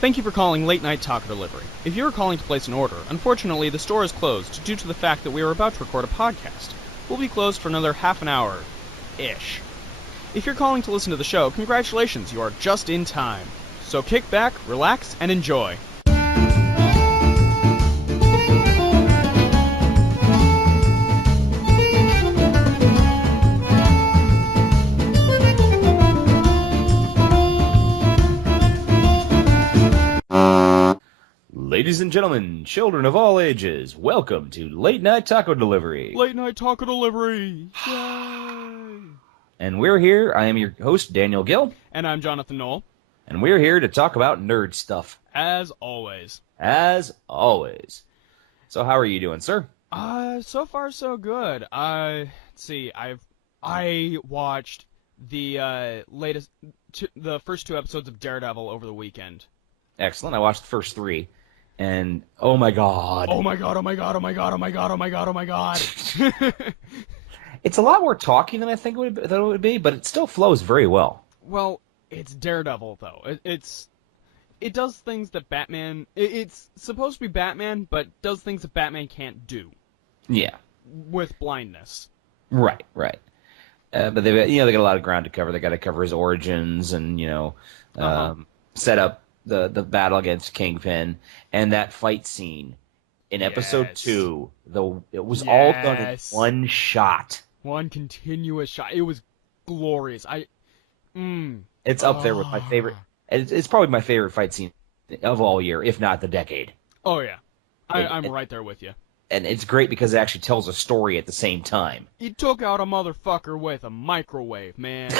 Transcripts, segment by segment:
Thank you for calling Late Night Taco Delivery. If you are calling to place an order, unfortunately the store is closed due to the fact that we are about to record a podcast. We'll be closed for another half an hour-ish. If you're calling to listen to the show, congratulations, you are just in time. So kick back, relax, and enjoy. Ladies and gentlemen, children of all ages, welcome to Late Night Taco Delivery. Late Night Taco Delivery! Yay! And we're here, I am your host, Daniel Gill. And I'm Jonathan Knoll. And we're here to talk about nerd stuff. As always. As always. So how are you doing, sir? So far so good. Let's see, I watched the the first two episodes of Daredevil over the weekend. Excellent. I watched the first three. And, oh my god. Oh my god, oh my god, oh my god, oh my god, oh my god, oh my god. It's a lot more talking than I think it would be, but it still flows very well. Well, it's Daredevil, though. It does things that Batman... It's supposed to be Batman, but does things that Batman can't do. Yeah. With blindness. Right. But they got a lot of ground to cover. They got to cover his origins and, set up the battle against Kingpin, and that fight scene in episode 2, it was all done in one shot. One continuous shot. It was glorious. It's up there with my favorite. It's probably my favorite fight scene of all year, if not the decade. Oh, yeah. I'm right there with you. And it's great because it actually tells a story at the same time. He took out a motherfucker with a microwave, man.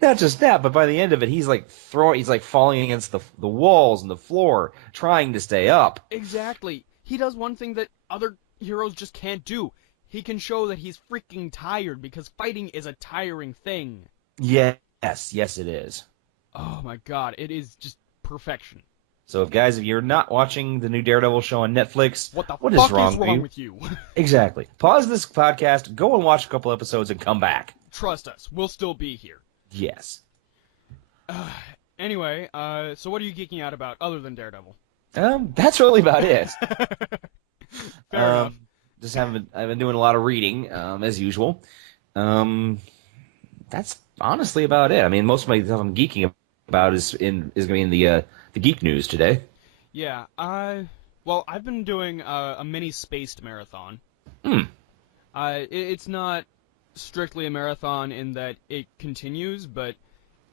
Not just that, but by the end of it, he's like falling against the walls and the floor, trying to stay up. Exactly. He does one thing that other heroes just can't do. He can show that he's freaking tired, because fighting is a tiring thing. Yes, it is. Oh my god, it is just perfection. So, if you're not watching the new Daredevil show on Netflix, what is wrong with you? Exactly. Pause this podcast, go and watch a couple episodes, and come back. Trust us, we'll still be here. Yes. Anyway, so what are you geeking out about other than Daredevil? That's really about it. Fair enough. I've been doing a lot of reading, as usual. That's honestly about it. I mean, most of my stuff I'm geeking about is going to be in the geek news today. Yeah. Well, I've been doing a mini spaced marathon. It's not strictly a marathon in that it continues, but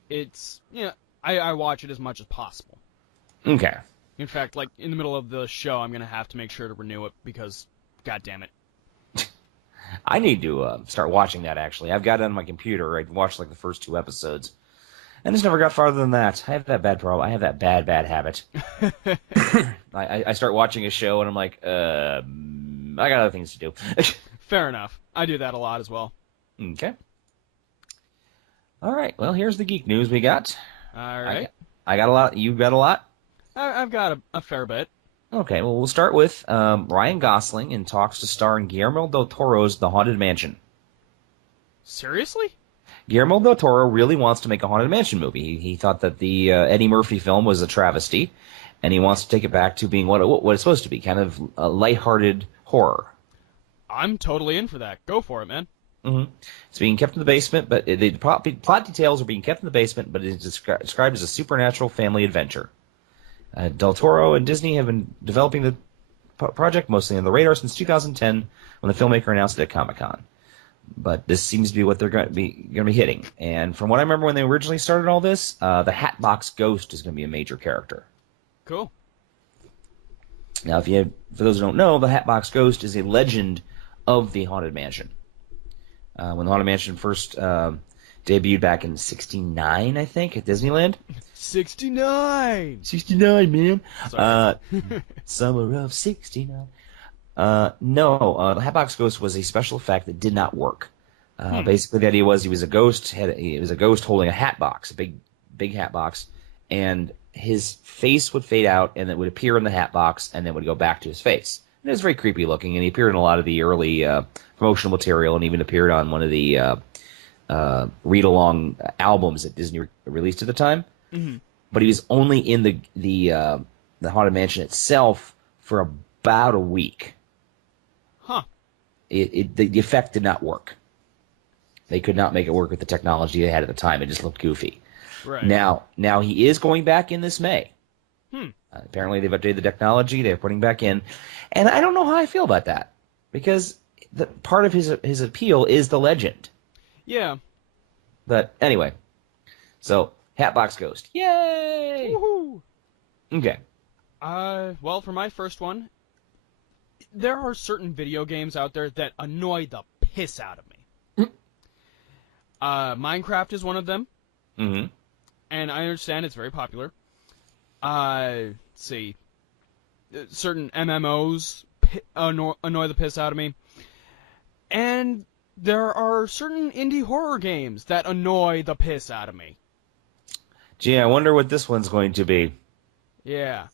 it's, I watch it as much as possible. Okay. In fact, like, in the middle of the show, I'm going to have to make sure to renew it because, god damn it. I need to start watching that, actually. I've got it on my computer. I watched, like, the first 2 episodes. And just never got farther than that. I have that bad problem. I have that bad habit. I start watching a show, and I'm like, I got other things to do. Fair enough. I do that a lot as well. Okay. All right. Well, here's the geek news we got. All right. I got a lot. You've got a lot? I've got a fair bit. Okay. Well, we'll start with Ryan Gosling in talks to star in Guillermo del Toro's The Haunted Mansion. Seriously? Guillermo del Toro really wants to make a Haunted Mansion movie. He thought that the Eddie Murphy film was a travesty, and he wants to take it back to being what it's supposed to be, kind of a lighthearted horror. I'm totally in for that. Go for it, man. Mm-hmm. It's being kept in the basement, but the plot details are being kept in the basement, but it's described as a supernatural family adventure. Del Toro and Disney have been developing the project mostly on the radar since 2010, when the filmmaker announced it at Comic-Con. But this seems to be what they're going to be hitting. And from what I remember when they originally started all this, the Hatbox Ghost is going to be a major character. Cool. Now, for those who don't know, the Hatbox Ghost is a legend of the Haunted Mansion. When the Haunted Mansion first debuted back in '69, I think, at Disneyland. 69! 69, man. Sorry. Summer of '69. The Hatbox Ghost was a special effect that did not work. Basically, the idea was he was a ghost. He was a ghost holding a hat box, a big hat box, and his face would fade out, and it would appear in the hat box, and then would go back to his face. And it was very creepy looking, and he appeared in a lot of the early promotional material, and even appeared on one of the read-along albums that Disney released at the time. Mm-hmm. but he was only in the Haunted Mansion itself for about a week. Huh. The effect did not work. They could not make it work with the technology they had at the time. It just looked goofy. Right. Now he is going back in this May. Apparently they've updated the technology. They're putting back in, and I don't know how I feel about that because the part of his appeal is the legend. Yeah. But anyway, so Hatbox Ghost, yay! Woohoo! Okay. Well, for my first one, there are certain video games out there that annoy the piss out of me. Minecraft is one of them. Mm-hmm. And I understand it's very popular. Let's see. Certain MMOs annoy the piss out of me. And there are certain indie horror games that annoy the piss out of me. Gee, I wonder what this one's going to be. Yeah.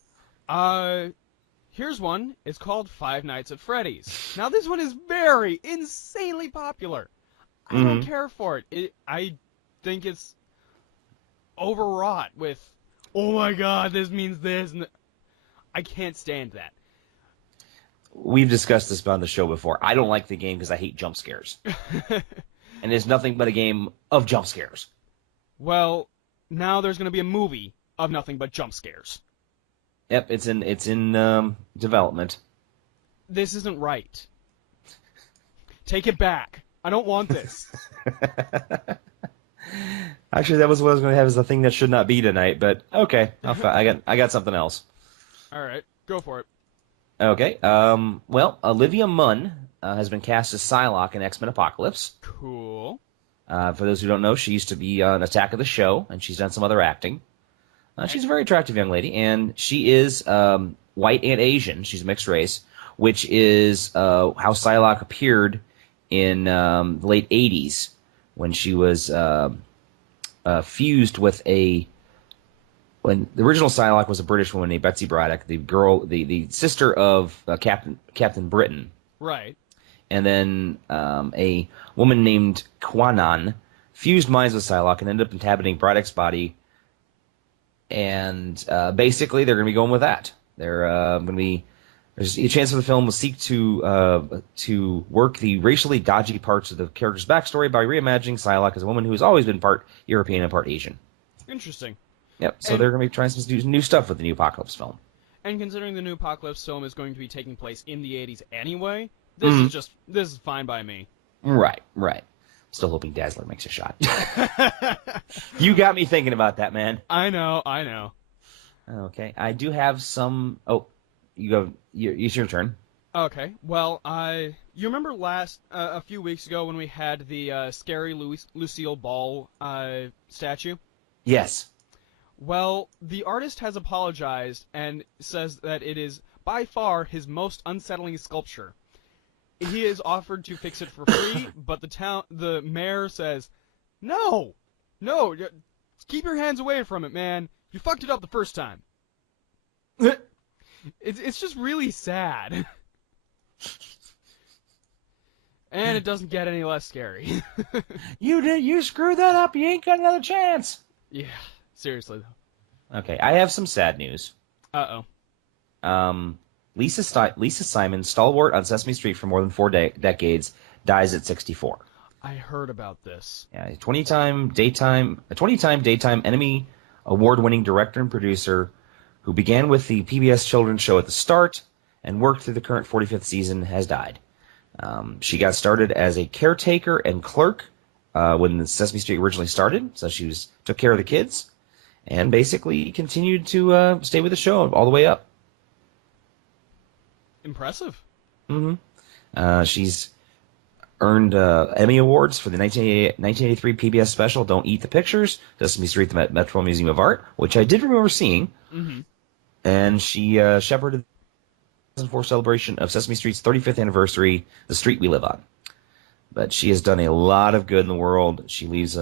Here's one. It's called Five Nights at Freddy's. Now, this one is very insanely popular. I don't care for it. I think it's overwrought with, oh my god, this means this, and I can't stand that. We've discussed this on the show before. I don't like the game because I hate jump scares. And it's nothing but a game of jump scares. Well, now there's going to be a movie of nothing but jump scares. Yep, it's in development. This isn't right. Take it back. I don't want this. Actually, that was what I was going to have as the thing that should not be tonight. But okay, I got something else. All right, go for it. Okay. Well, Olivia Munn has been cast as Psylocke in X-Men Apocalypse. Cool. For those who don't know, she used to be on Attack of the Show, and she's done some other acting. She's a very attractive young lady, and she is white and Asian. She's mixed race, which is how Psylocke appeared in the late 80s when she was fused with when the original Psylocke was a British woman named Betsy Braddock, the sister of Captain Britain. Right. And then a woman named Kwanan fused minds with Psylocke and ended up inhabiting Braddock's body. And basically, they're going to be going with that. They're going to be. There's a chance for the film will seek to work the racially dodgy parts of the character's backstory by reimagining Psylocke as a woman who has always been part European and part Asian. Interesting. Yep. So they're going to be trying some new stuff with the new Apocalypse film. And considering the new Apocalypse film is going to be taking place in the 80s anyway, this is fine by me. Right. Still hoping Dazzler makes a shot. You got me thinking about that, man. I know. Okay. I do have some. Oh, you go. It's your turn. Okay. Well, you remember a few weeks ago when we had the scary Lucille Ball statue? Yes. Well, the artist has apologized and says that it is by far his most unsettling sculpture. He has offered to fix it for free, but the mayor says, No, keep your hands away from it, man. You fucked it up the first time. It's just really sad. And it doesn't get any less scary. You screwed that up. You ain't got another chance. Yeah, seriously though. Okay, I have some sad news. Uh-oh. Lisa Simon, stalwart on Sesame Street for more than 4 decades, dies at 64. I heard about this. Yeah, a 20-time daytime Emmy award-winning director and producer who began with the PBS children's show at the start and worked through the current 45th season, has died. She got started as a caretaker and clerk when the Sesame Street originally started, so she took care of the kids, and basically continued to stay with the show all the way up. Impressive. Mm-hmm. She's earned Emmy Awards for the 1983 PBS special "Don't Eat the Pictures," Sesame Street, the Metro Museum of Art, which I did remember seeing. Mm-hmm. And she shepherded the 2004 celebration of Sesame Street's 35th anniversary, "The Street We Live On." But she has done a lot of good in the world. She leaves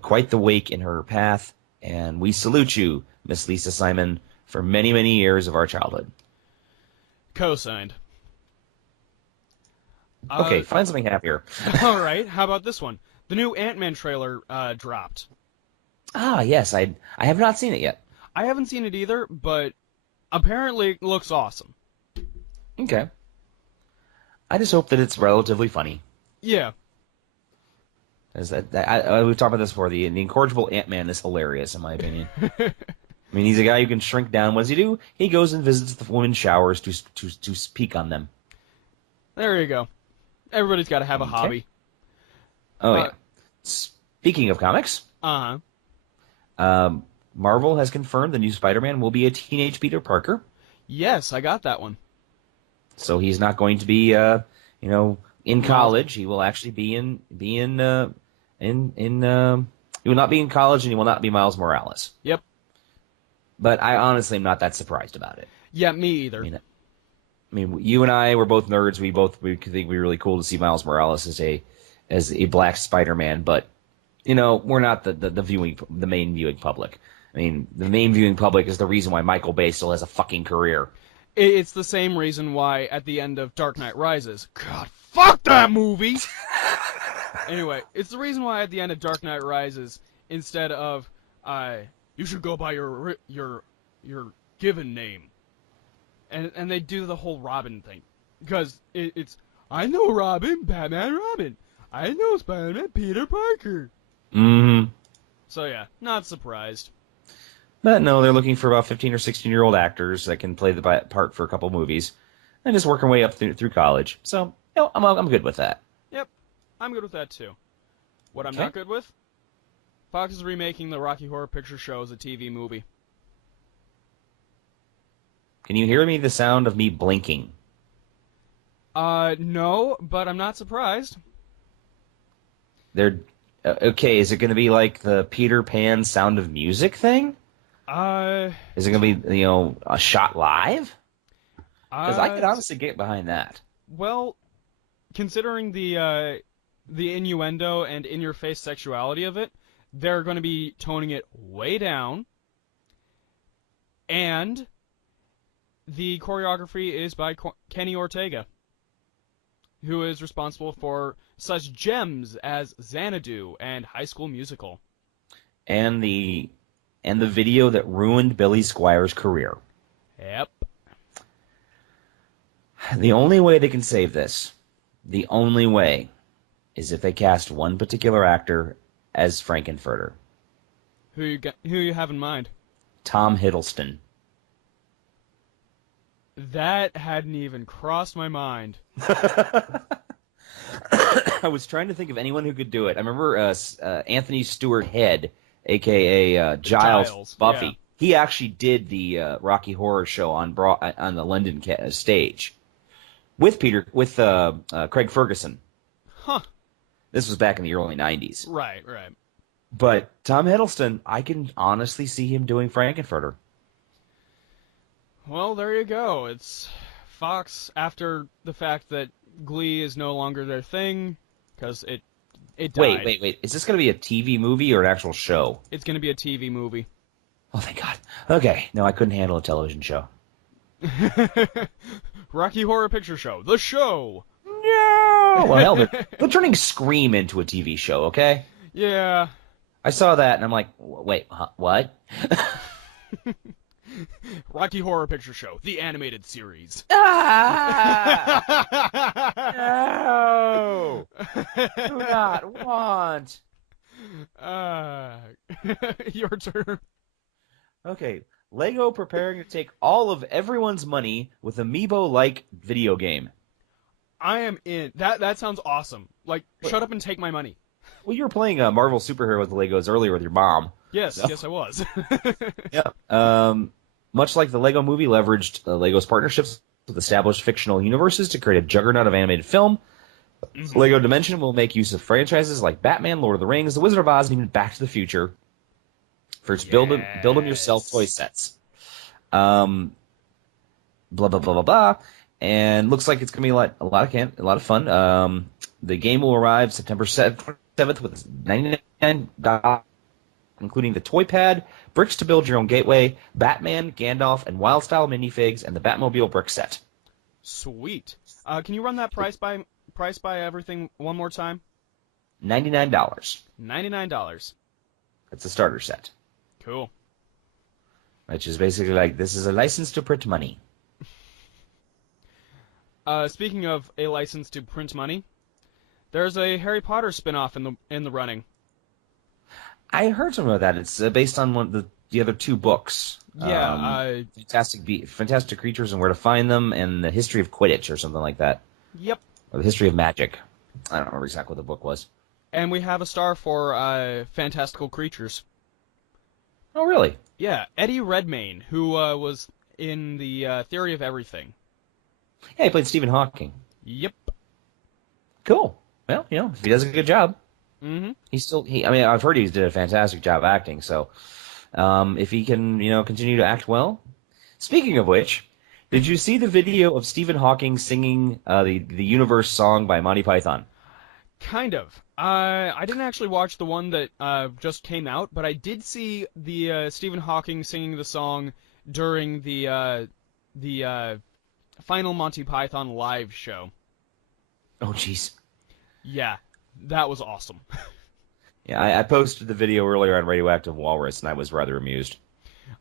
quite the wake in her path, and we salute you, Miss Lisa Simon, for many, many years of our childhood. Co-signed. Okay, find something happier. All right, how about this one? The new Ant-Man trailer dropped. Ah, yes, I have not seen it yet. I haven't seen it either, but apparently it looks awesome. Okay. I just hope that it's relatively funny. Yeah. As we've talked about this before. The incorrigible Ant-Man is hilarious, in my opinion. I mean, he's a guy who can shrink down. What does he do? He goes and visits the women's showers to peek on them. There you go. Everybody's got to have a Okay. hobby. Oh, Uh, yeah. Speaking of comics, uh-huh. Marvel has confirmed the new Spider-Man will be a teenage Peter Parker. Yes, I got that one. So he's not going to be, in Miles. college. He will actually he will not be in college, and he will not be Miles Morales. Yep. But I honestly am not that surprised about it. Yeah, me either. I mean, you and I were both nerds. We think it'd be really cool to see Miles Morales as a black Spider-Man, but we're not the main viewing public. I mean, the main viewing public is the reason why Michael Bay still has a fucking career. It's the same reason why at the end of Dark Knight Rises, God, fuck that movie! Anyway, it's the reason why at the end of Dark Knight Rises, instead of, you should go by your given name, and they do the whole Robin thing, because it's, I know Robin, Batman Robin, I know Spider-Man Peter Parker. Mm-hmm. So yeah, not surprised. But no, they're looking for about 15 or 16-year-old actors that can play the part for a couple movies, and just work their way up through college. So, I'm good with that. Yep, I'm good with that too. What I'm Okay. not good with? Fox is remaking the Rocky Horror Picture Show as a TV movie. Can you hear the sound of me blinking? No, but I'm not surprised. They're okay. Is it going to be like the Peter Pan Sound of Music thing? Is it going to be a shot live? Because I could honestly get behind that. Well, considering the innuendo and in-your-face sexuality of it, they're going to be toning it way down, and the choreography is by Kenny Ortega, who is responsible for such gems as Xanadu and High School Musical. And the video that ruined Billy Squires' career. Yep. The only way they can save this, the only way, is if they cast one particular actor as Frankenfurter. Who you have in mind? Tom Hiddleston. That hadn't even crossed my mind. I was trying to think of anyone who could do it. I remember Anthony Stewart Head, a.k.a. Giles Buffy. Yeah. He actually did the Rocky Horror Show on the London stage with Craig Ferguson. Huh. This was back in the early 90s. Right. But Tom Hiddleston, I can honestly see him doing Frankenfurter. Well, there you go. It's Fox, after the fact that Glee is no longer their thing, because it died. Wait. Is this going to be a TV movie or an actual show? It's going to be a TV movie. Oh, thank God. Okay. No, I couldn't handle a television show. Rocky Horror Picture Show. The show! No! Well, hell, they're turning Scream into a TV show, okay? Yeah. I saw that, and I'm like, wait, what? Rocky Horror Picture Show, the animated series. Ah! No! Do not want. Your turn. Okay, Lego preparing to take all of everyone's money with Amiibo-like video game. I am in. That sounds awesome. Like, shut up and take my money. Well, you were playing Marvel superhero with Legos earlier with your mom. Yes, So. yes, I was. Yeah. Much like the Lego movie leveraged Lego's partnerships with established fictional universes to create a juggernaut of animated film, Lego Dimension will make use of franchises like Batman, Lord of the Rings, The Wizard of Oz, and even Back to the Future for its build them yourself toy sets. Blah blah blah blah blah, and looks like it's gonna be a lot of fun. The game will arrive September 7th with $99, including the toy pad, bricks to build your own gateway, Batman, Gandalf, and Wild Style minifigs, and the Batmobile brick set. Sweet. Can you run that price by everything one more time? $99. $99. It's a starter set, Cool. which is basically like this is a license to print money. Speaking of a license to print money, there's a Harry Potter spin-off in the running. I heard something about that. It's based on one of the other two books. Yeah. Fantastic Creatures and Where to Find Them, and the History of Quidditch or something like that, Yep. or the History of Magic. I don't remember exactly what the book was. And we have a star for Fantastical Creatures. Oh, really? Yeah, Eddie Redmayne, who was in the Theory of Everything. Yeah, he played Stephen Hawking. Yep. Cool. Well, if he does a good job, Mm-hmm. I mean, I've heard he did a fantastic job acting. So, if he can, continue to act well. Speaking of which, did you see the video of Stephen Hawking singing the Universe song by Monty Python? Kind of. I didn't actually watch the one that just came out, but I did see the Stephen Hawking singing the song during the final Monty Python live show. Oh, jeez. Yeah, that was awesome. Yeah, I posted the video earlier on Radioactive Walrus, and I was rather amused.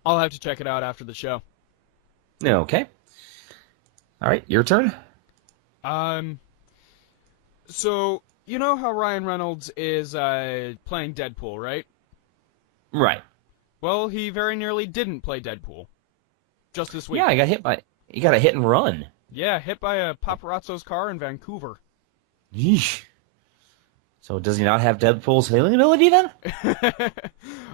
I'll have to check it out after the show. Okay. All right, your turn. So you know how Ryan Reynolds is playing Deadpool, right? Right. Well, he very nearly didn't play Deadpool. Just this week. Yeah, he got a hit and run. Yeah, hit by a paparazzo's car in Vancouver. Yeesh. So does he not have Deadpool's healing ability then?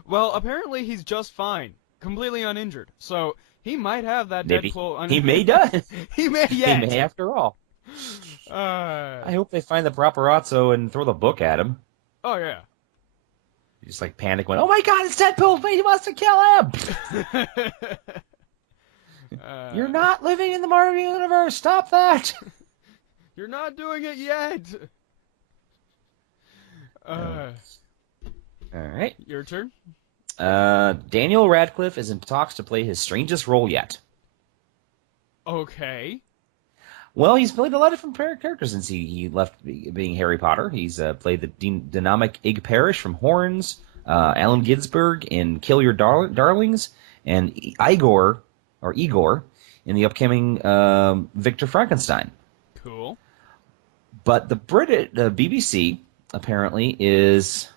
Well, apparently he's just fine. Completely uninjured. So he might have that Maybe. Deadpool... He may die. He may yet. He may after all. I hope they find the paparazzo and throw the book at him. Oh, yeah. Just like panic when, oh my god, it's Deadpool! He wants to kill him! You're not living in the Marvel Universe! Stop that! You're not doing it yet! Alright. Your turn? Daniel Radcliffe is in talks to play his strangest role yet. Okay. Well, he's played a lot of different characters since he left being Harry Potter. He's played the dynamic Ig Parish from Horns, Allen Ginsberg in Kill Your Darlings, and Igor in the upcoming Victor Frankenstein. Cool. But the BBC apparently is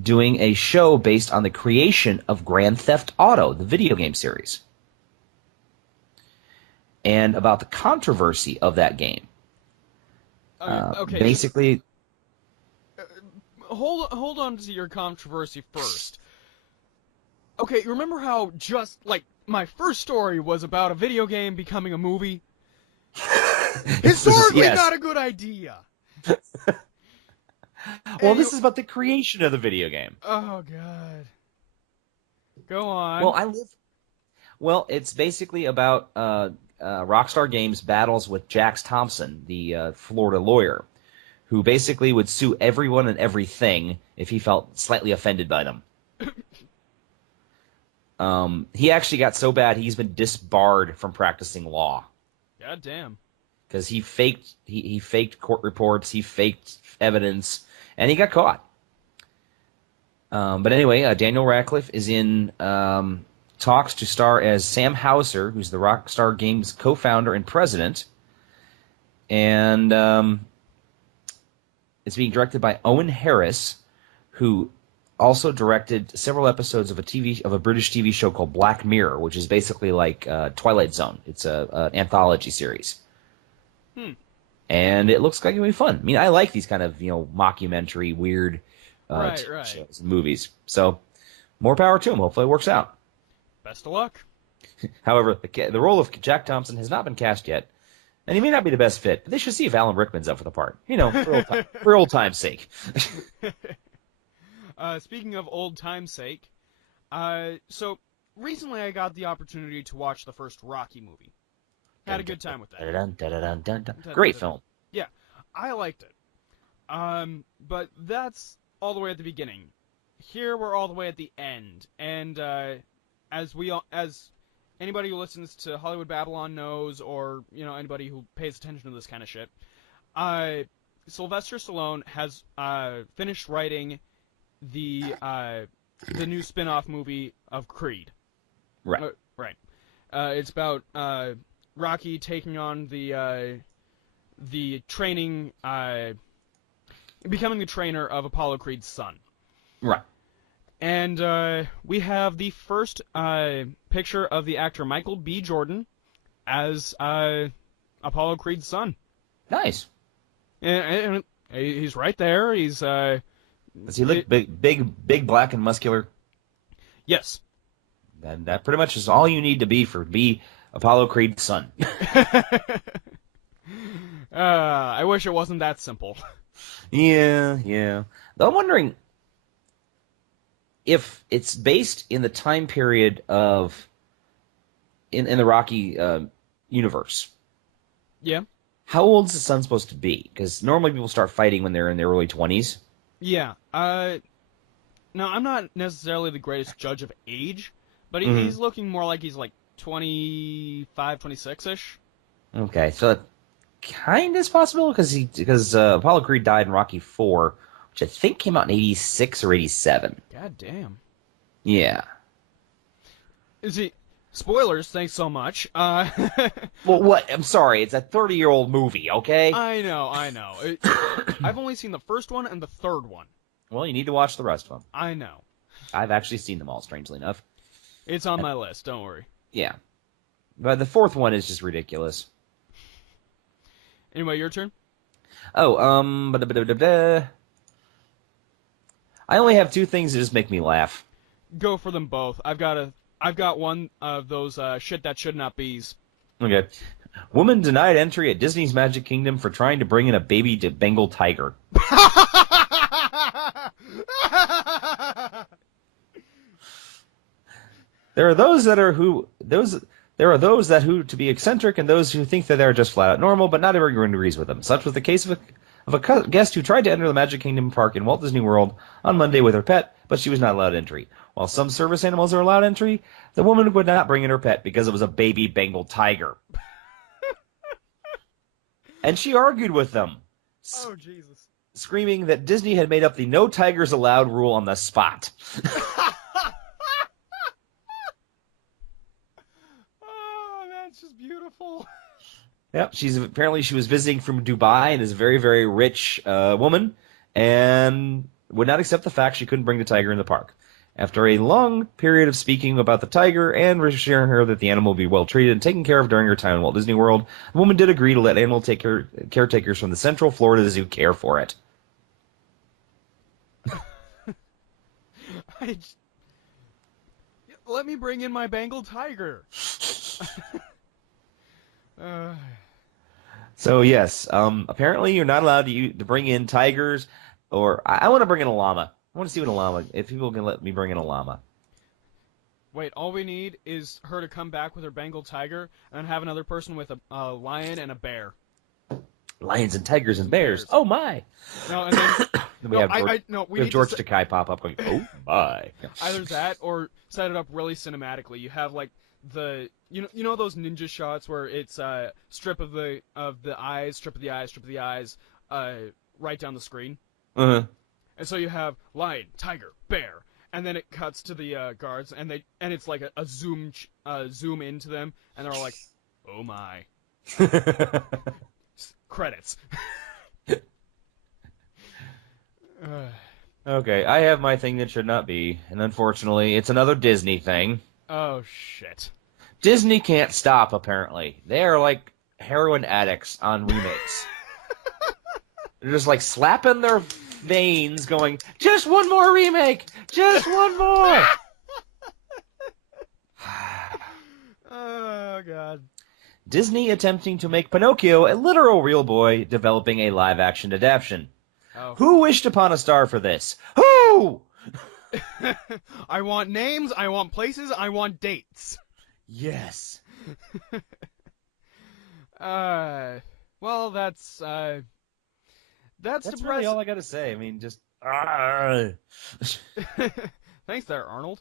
doing a show based on the creation of Grand Theft Auto, the video game series, and about the controversy of that game. Okay. Basically, hold on to your controversy first. Okay, remember how just, like, my first story was about a video game becoming a movie? Historically, yes. not a good idea. Well, this is about the creation of the video game. Oh, God. Go on. Well, it's basically about Rockstar Games' battles with Jax Thompson, the Florida lawyer, who basically would sue everyone and everything if he felt slightly offended by them. He actually got so bad he's been disbarred from practicing law. God damn. Because he faked court reports, he faked evidence, and he got caught. But anyway, Daniel Radcliffe is in talks to star as Sam Houser, who's the Rockstar Games co-founder and president, and it's being directed by Owen Harris, who also directed several episodes of a British TV show called Black Mirror, which is basically like Twilight Zone. It's an anthology series. And it looks like it'll be fun. I mean, I like these kind of mockumentary, weird shows and movies. So more power to him. Hopefully it works out. Best of luck. However, the role of Jack Thompson has not been cast yet, and he may not be the best fit. But they should see if Alan Rickman's up for the part. For old time's sake. Speaking of old time's sake, so recently I got the opportunity to watch the first Rocky movie. Had a good time with that. Great film. Yeah, I liked it. But that's all the way at the beginning. Here we're all the way at the end, and as anybody who listens to Hollywood Babylon knows, or anybody who pays attention to this kind of shit, Sylvester Stallone has finished writing the the new spin-off movie of Creed. Right. Right. It's about Rocky taking on the training, becoming the trainer of Apollo Creed's son. Right. And we have the first picture of the actor Michael B. Jordan as Apollo Creed's son. Nice. And he's right there. He's Does he look big, black, and muscular? Yes. That pretty much is all you need to be Apollo Creed's son. I wish it wasn't that simple. Yeah. Though I'm wondering if it's based in the time period of in the Rocky universe. Yeah. How old is the son supposed to be? Because normally people start fighting when they're in their early 20s. Yeah. Now, I'm not necessarily the greatest judge of age, but he's looking more like he's like 25, 26-ish. Okay, so that kind of is possible because Apollo Creed died in Rocky 4, which I think came out in 86 or 87. God damn. Yeah. Is he... Spoilers, thanks so much. Well, what? I'm sorry, it's a 30-year-old movie, okay? I know. I've only seen the first one and the third one. Well, you need to watch the rest of them. I know. I've actually seen them all, strangely enough. It's on my list, don't worry. Yeah. But the fourth one is just ridiculous. Anyway, your turn? Oh, I only have two things that just make me laugh. Go for them both. I've got one of those shit that should not be's. Okay. Woman denied entry at Disney's Magic Kingdom for trying to bring in a baby Bengal tiger. There are those who to be eccentric and those who think that they are just flat out normal, but not everyone agrees with them. Such was the case of a guest who tried to enter the Magic Kingdom Park in Walt Disney World on Monday with her pet, but she was not allowed entry. While some service animals are allowed entry, the woman would not bring in her pet because it was a baby Bengal tiger. And she argued with them. Oh, Jesus. Screaming that Disney had made up the no tigers allowed rule on the spot. Oh, that's just beautiful. Yep, apparently she was visiting from Dubai and is a very, very rich woman and would not accept the fact she couldn't bring the tiger in the park. After a long period of speaking about the tiger and reassuring her that the animal would be well treated and taken care of during her time in Walt Disney World, the woman did agree to let animal caretakers from the Central Florida Zoo care for it. Let me bring in my Bengal tiger. So yes, apparently you're not allowed to bring in tigers, or I want to bring in a llama. I want to see what a llama. If people can let me bring in a llama. Wait, all we need is her to come back with her Bengal tiger, and have another person with a lion and a bear. Lions and tigers and bears. Oh my! No, and then we have George Takei pop up going, oh my! Either that or set it up really cinematically. You have like you know those ninja shots where it's strip of the eyes, strip of the eyes, strip of the eyes, right down the screen. Uh-huh. And so you have lion, tiger, bear, and then it cuts to the guards, and it's like a zoom into them, and they're all like, oh my. Credits. Okay, I have my thing that should not be, and unfortunately, it's another Disney thing. Oh, shit. Disney can't stop, apparently. They are like heroin addicts on remakes. They're just like slapping their veins going, just one more remake! Just one more! Oh, God. Disney attempting to make Pinocchio a literal real boy, developing a live-action adaptation. Oh. Who wished upon a star for this? Who? I want names, I want places, I want dates. Yes. Well, that's depressing. Really all I gotta say. I mean, just... Thanks there, Arnold.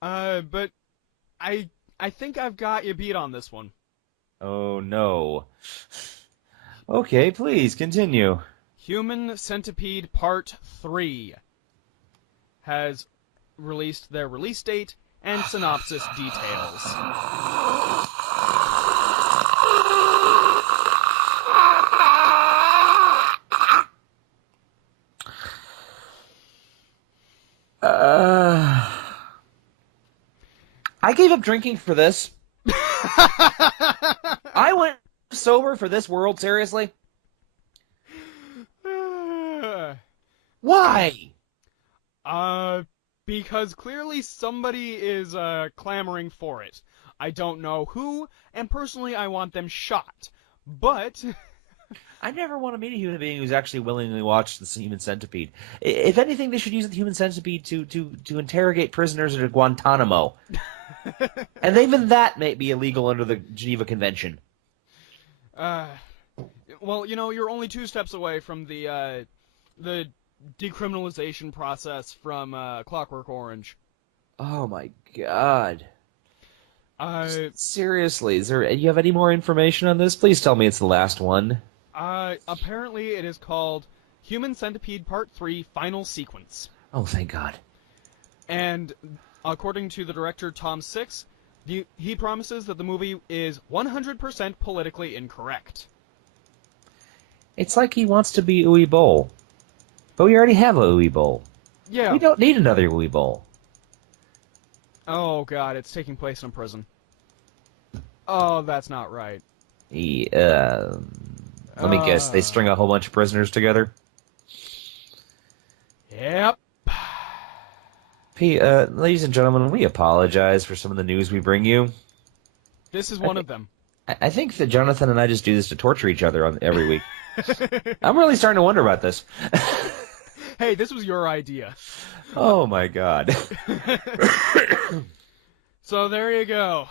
But I think I've got you beat on this one. Oh, no. Okay, please, continue. Human Centipede Part 3 has released their release date and synopsis details. I gave up drinking for this. I went sober for this world, seriously? Why? Because clearly somebody is clamoring for it. I don't know who, and personally I want them shot. But I never want to meet a human being who's actually willingly watched the Human Centipede. If anything, they should use the Human Centipede to interrogate prisoners at Guantanamo. And even that may be illegal under the Geneva Convention. Well, you're only 2 steps away from the decriminalization process from Clockwork Orange. Oh my God. Seriously, you have any more information on this? Please tell me it's the last one. Apparently it is called Human Centipede Part 3 Final Sequence. Oh, thank God. And according to the director Tom Six, he promises that the movie is 100% politically incorrect. It's like he wants to be Uwe Boll. But we already have a Uwe Boll. Yeah. We don't need another Uwe Boll. Oh, God, it's taking place in a prison. Oh, that's not right. Let me guess, they string a whole bunch of prisoners together? Yep. Ladies and gentlemen, we apologize for some of the news we bring you. This is one of them. I think that Jonathan and I just do this to torture each other every week. I'm really starting to wonder about this. Hey, this was your idea. Oh my God. So there you go.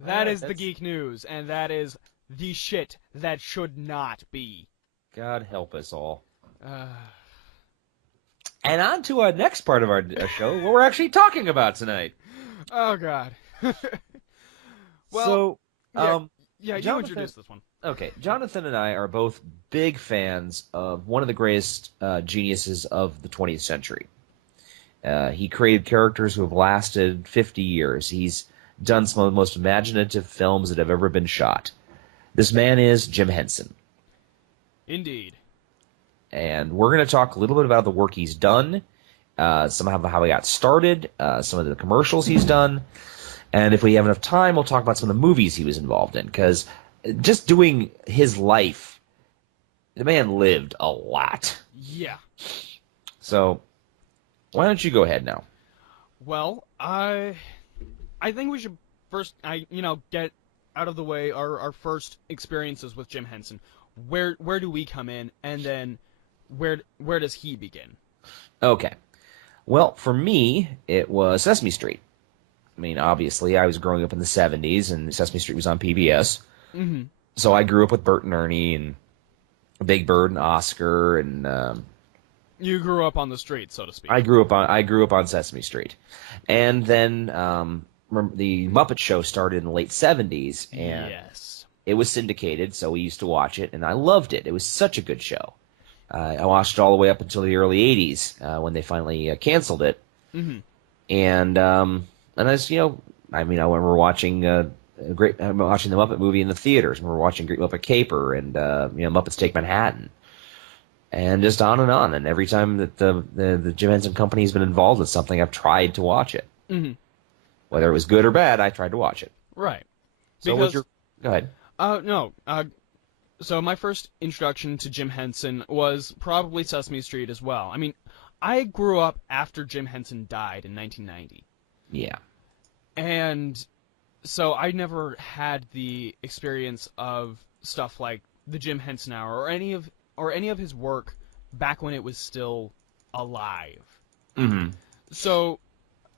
That is the geek news, and that is the shit that should not be. God help us all. And on to our next part of our show, what we're actually talking about tonight. Oh, God. Well, you introduced this one. Okay, Jonathan and I are both big fans of one of the greatest geniuses of the 20th century. He created characters who have lasted 50 years. He's done some of the most imaginative films that have ever been shot. This man is Jim Henson. Indeed. And we're going to talk a little bit about the work he's done, some of how he got started, some of the commercials he's done, and if we have enough time, we'll talk about some of the movies he was involved in, because just doing his life, the man lived a lot. Yeah. So, why don't you go ahead now? Well, I think we should first, get out of the way our first experiences with Jim Henson. Where do we come in, and then where does he begin? Okay. Well, for me, it was Sesame Street. I mean, obviously, I was growing up in the 70s, and Sesame Street was on PBS. Mm-hmm. So I grew up with Bert and Ernie, and Big Bird and Oscar, and you grew up on the street, so to speak. I grew up on Sesame Street, and then the Muppet Show started in the late 70s, and yes, it was syndicated, so we used to watch it, and I loved it. It was such a good show. I watched it all the way up until the early 80s when they finally canceled it. Mm-hmm. And I was, I remember watching watching the Muppet movie in the theaters. I remember watching Great Muppet Caper and Muppets Take Manhattan, and just on. And every time that the Jim Henson Company has been involved with something, I've tried to watch it. Mm-hmm. Whether it was good or bad, I tried to watch it. Right. So go ahead. No. So my first introduction to Jim Henson was probably Sesame Street as well. I mean, I grew up after Jim Henson died in 1990. Yeah. And so I never had the experience of stuff like the Jim Henson Hour or any of his work back when it was still alive. Mm-hmm. So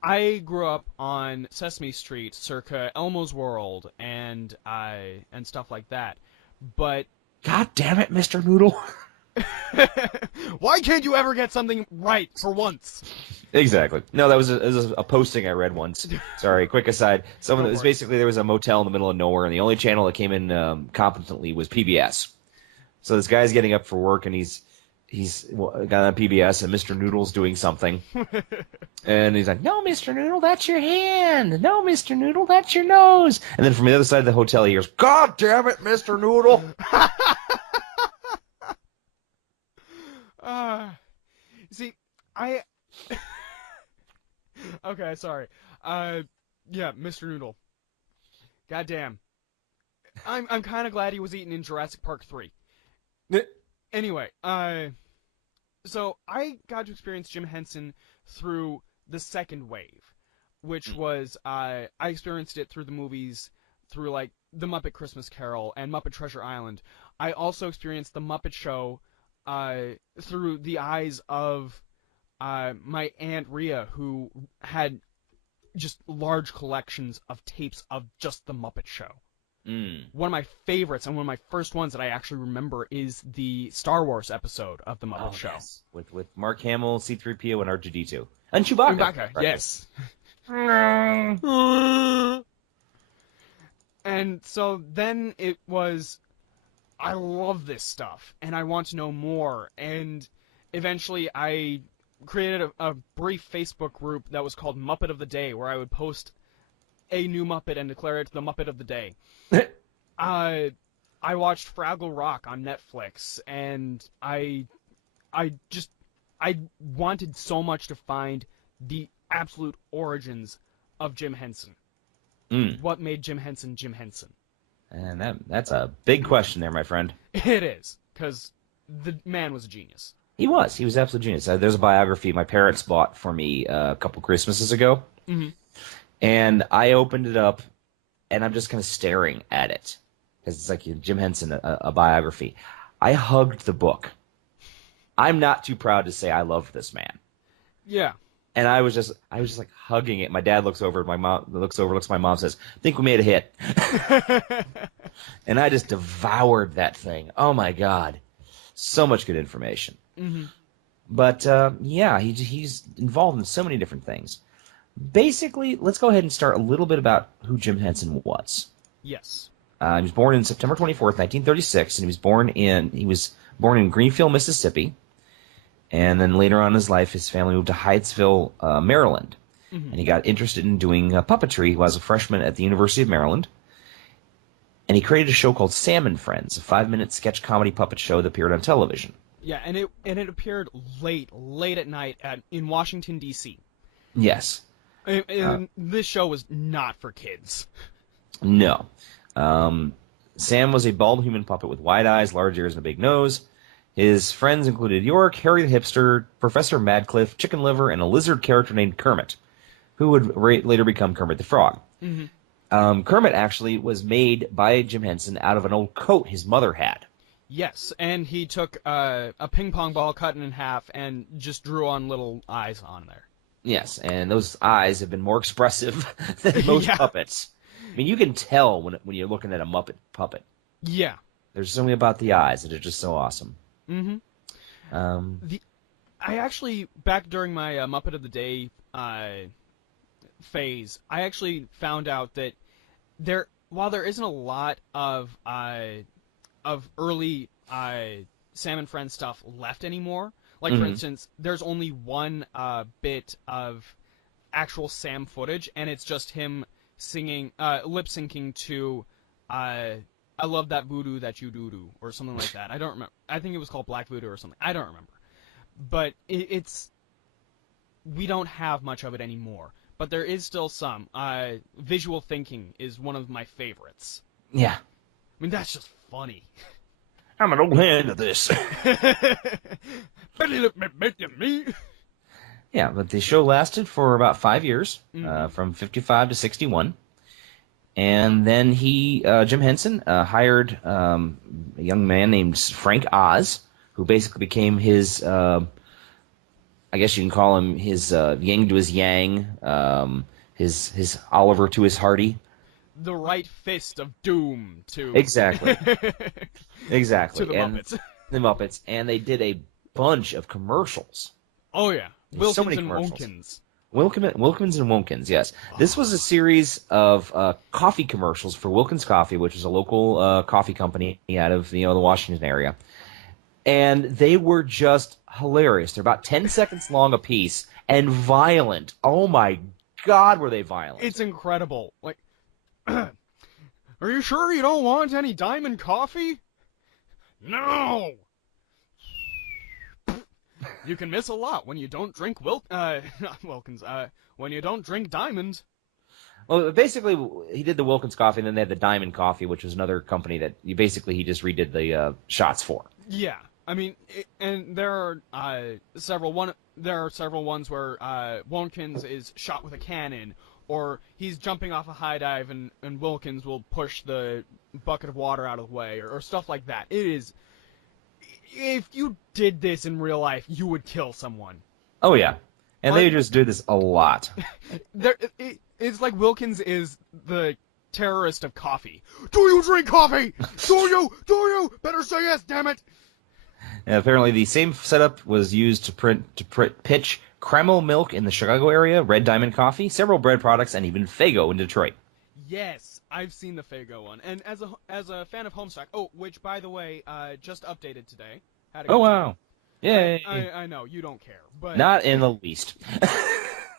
I grew up on Sesame Street, circa Elmo's World, and stuff like that. But God damn it, Mr. Noodle! Why can't you ever get something right for once? Exactly. No, that was a posting I read once. Sorry, quick aside. It was basically there was a motel in the middle of nowhere, and the only channel that came in competently was PBS. So this guy's getting up for work, and he's he's got on PBS and Mr. Noodle's doing something. And he's like, "No, Mr. Noodle, that's your hand. No, Mr. Noodle, that's your nose." And then from the other side of the hotel, he hears, "God damn it, Mr. Noodle." See, okay, sorry. Yeah, Mr. Noodle. Goddamn. I'm kind of glad he was eaten in Jurassic Park 3. Anyway, so I got to experience Jim Henson through the second wave, which was I experienced it through the movies, through like The Muppet Christmas Carol and Muppet Treasure Island. I also experienced The Muppet Show through the eyes of my Aunt Rhea, who had just large collections of tapes of just The Muppet Show. One of my favorites and one of my first ones that I actually remember is the Star Wars episode of The Muppet Show. Yes. With Mark Hamill, C-3PO, and R2-D2. And Chewbacca. Yes. And so then it was, I love this stuff, and I want to know more, and eventually I created a brief Facebook group that was called Muppet of the Day, where I would post a new Muppet and declare it the Muppet of the Day. I watched Fraggle Rock on Netflix, and I wanted so much to find the absolute origins of Jim Henson. What made Jim Henson Jim Henson? And that's a big question there, my friend. It is, because the man was a genius. He was absolute genius. There's a biography my parents bought for me a couple Christmases ago. Mm-hmm. And I opened it up, and I'm just kind of staring at it. Because it's like Jim Henson, a biography. I hugged the book. I'm not too proud to say I loved this man. Yeah. And I was just like hugging it. My dad looks over, looks at my mom, says, "I think we made a hit." And I just devoured that thing. Oh my God. So much good information. Mm-hmm. But yeah, he's involved in so many different things. Basically, let's go ahead and start a little bit about who Jim Henson was. Yes. He was born on September 24th, 1936, and he was born in Greenfield, Mississippi. And then later on in his life, his family moved to Hyattsville, Maryland. Mm-hmm. And he got interested in doing puppetry while he was a freshman at the University of Maryland. And he created a show called Sam and Friends, a 5-minute sketch comedy puppet show that appeared on television. Yeah, and it appeared late at night in Washington, D.C. Yes. And this show was not for kids. No. Sam was a bald human puppet with wide eyes, large ears, and a big nose. His friends included York, Harry the Hipster, Professor Madcliffe, Chicken Liver, and a lizard character named Kermit, who would later become Kermit the Frog. Mm-hmm. Kermit actually was made by Jim Henson out of an old coat his mother had. Yes, and he took a ping pong ball, cut it in half, and just drew on little eyes on there. Yes, and those eyes have been more expressive than most puppets. I mean, you can tell when you're looking at a Muppet puppet. Yeah. There's something about the eyes that are just so awesome. Mm-hmm. I actually, back during my Muppet of the Day phase, I actually found out that while there isn't a lot of early Sam and Friends stuff left anymore, like for instance, there's only one bit of actual Sam footage, and it's just him singing, lip syncing to "I Love That Voodoo That You Do" or something like that. I don't remember. I think it was called Black Voodoo or something. I don't remember. But we don't have much of it anymore. But there is still some. Visual thinking is one of my favorites. Yeah. I mean, that's just funny. I'm an old hand at this. Yeah, but the show lasted for about 5 years, from 55 to 61. And then Jim Henson, hired a young man named Frank Oz, who basically became his, I guess you can call him his yin to his yang, his Oliver to his Hardy. The right fist of doom to... Exactly. Exactly. To the Muppets. The Muppets. And they did a bunch of commercials. Oh, yeah. Wilkins so many and commercials. Wonkins. Wilkins and Wonkins, yes. This was a series of coffee commercials for Wilkins Coffee, which is a local coffee company out of the Washington area. And they were just hilarious. They're about 10 seconds long a piece and violent. Oh my God, were they violent. It's incredible. Like, are you sure you don't want any diamond coffee? No! You can miss a lot when you don't drink not Wilkins, when you don't drink diamonds. Well, basically, he did the Wilkins coffee, and then they had the Diamond Coffee, which was another company that he just redid the shots for. Yeah, I mean, and there are several ones where Wilkins is shot with a cannon, or he's jumping off a high dive, and Wilkins will push the bucket of water out of the way, or stuff like that. It is, if you did this in real life, you would kill someone. Oh yeah, and they just do this a lot. It's like Wilkins is the terrorist of coffee. Do you drink coffee? Do you? Do you? Better say yes, damn it! And apparently, the same setup was used to pitch Kreml Milk in the Chicago area, Red Diamond Coffee, several bread products, and even Faygo in Detroit. Yes, I've seen the Faygo one, and as a fan of Homestuck, which by the way, just updated today. Oh wow! Yay! I know you don't care, but not in the least.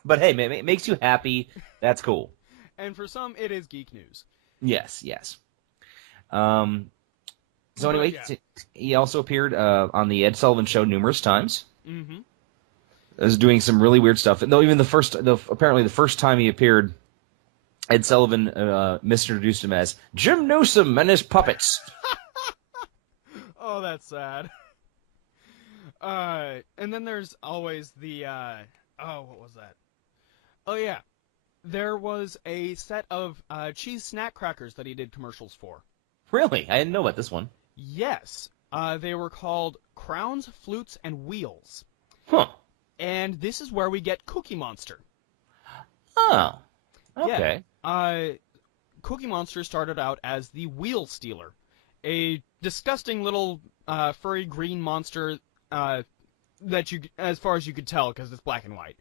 But hey, it makes you happy. That's cool. And for some, it is geek news. Yes. So anyway, yeah. He also appeared on the Ed Sullivan Show numerous times. Mm-hmm. Was doing some really weird stuff. Though even apparently the first time he appeared, Ed Sullivan misintroduced him as Jim Newsom and his puppets. Oh, that's sad. And then there's always the what was that? Oh yeah, there was a set of cheese snack crackers that he did commercials for. Really? I didn't know about this one. Yes. They were called Crowns, Flutes, and Wheels. Huh. And this is where we get Cookie Monster. Oh. Okay. Yeah. Cookie Monster started out as the Wheel Stealer, a disgusting little furry green monster that you, as far as you could tell, because it's black and white,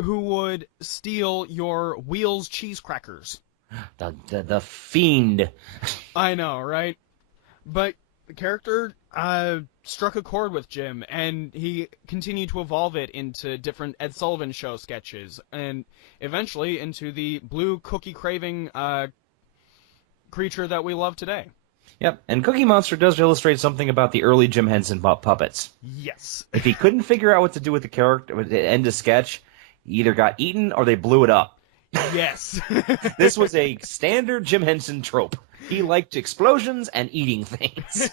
who would steal your Wheels cheese crackers. The fiend. I know, right? But the character struck a chord with Jim, and he continued to evolve it into different Ed Sullivan Show sketches, and eventually into the blue cookie-craving creature that we love today. Yep, and Cookie Monster does illustrate something about the early Jim Henson puppets. Yes. If he couldn't figure out what to do with the character at the end of sketch, he either got eaten or they blew it up. Yes. This was a standard Jim Henson trope. He liked explosions and eating things.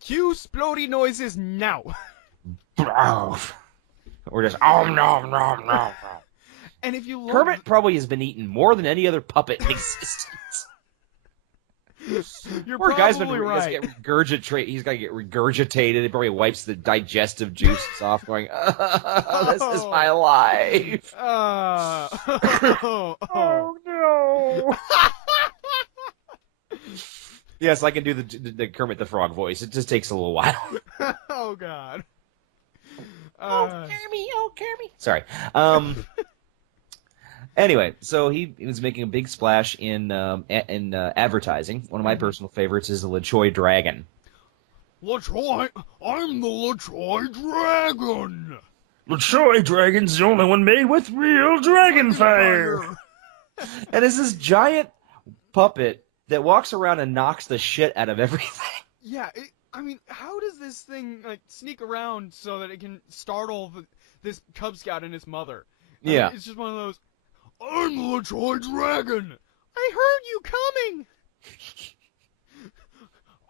Cue splody noises now. Or just nom nom nom nom. And if you look, Kermit probably has been eaten more than any other puppet in existence. You're Poor guy's been right. He's got to get regurgitated. He probably wipes the digestive juices off, going, "This is my life." Oh no! Yes, I can do the Kermit the Frog voice. It just takes a little while. Oh God. Oh Kermit! Sorry. Anyway, so he was making a big splash in advertising. One of my personal favorites is the LaChoy Dragon. LaChoy? I'm the LaChoy Dragon! LaChoy Dragon's the only one made with real dragon fire! And it's this giant puppet that walks around and knocks the shit out of everything. Yeah, I mean, how does this thing sneak around so that it can startle this Cub Scout and his mother? Yeah. It's just one of those, I'm the LaChoy Dragon! I heard you coming!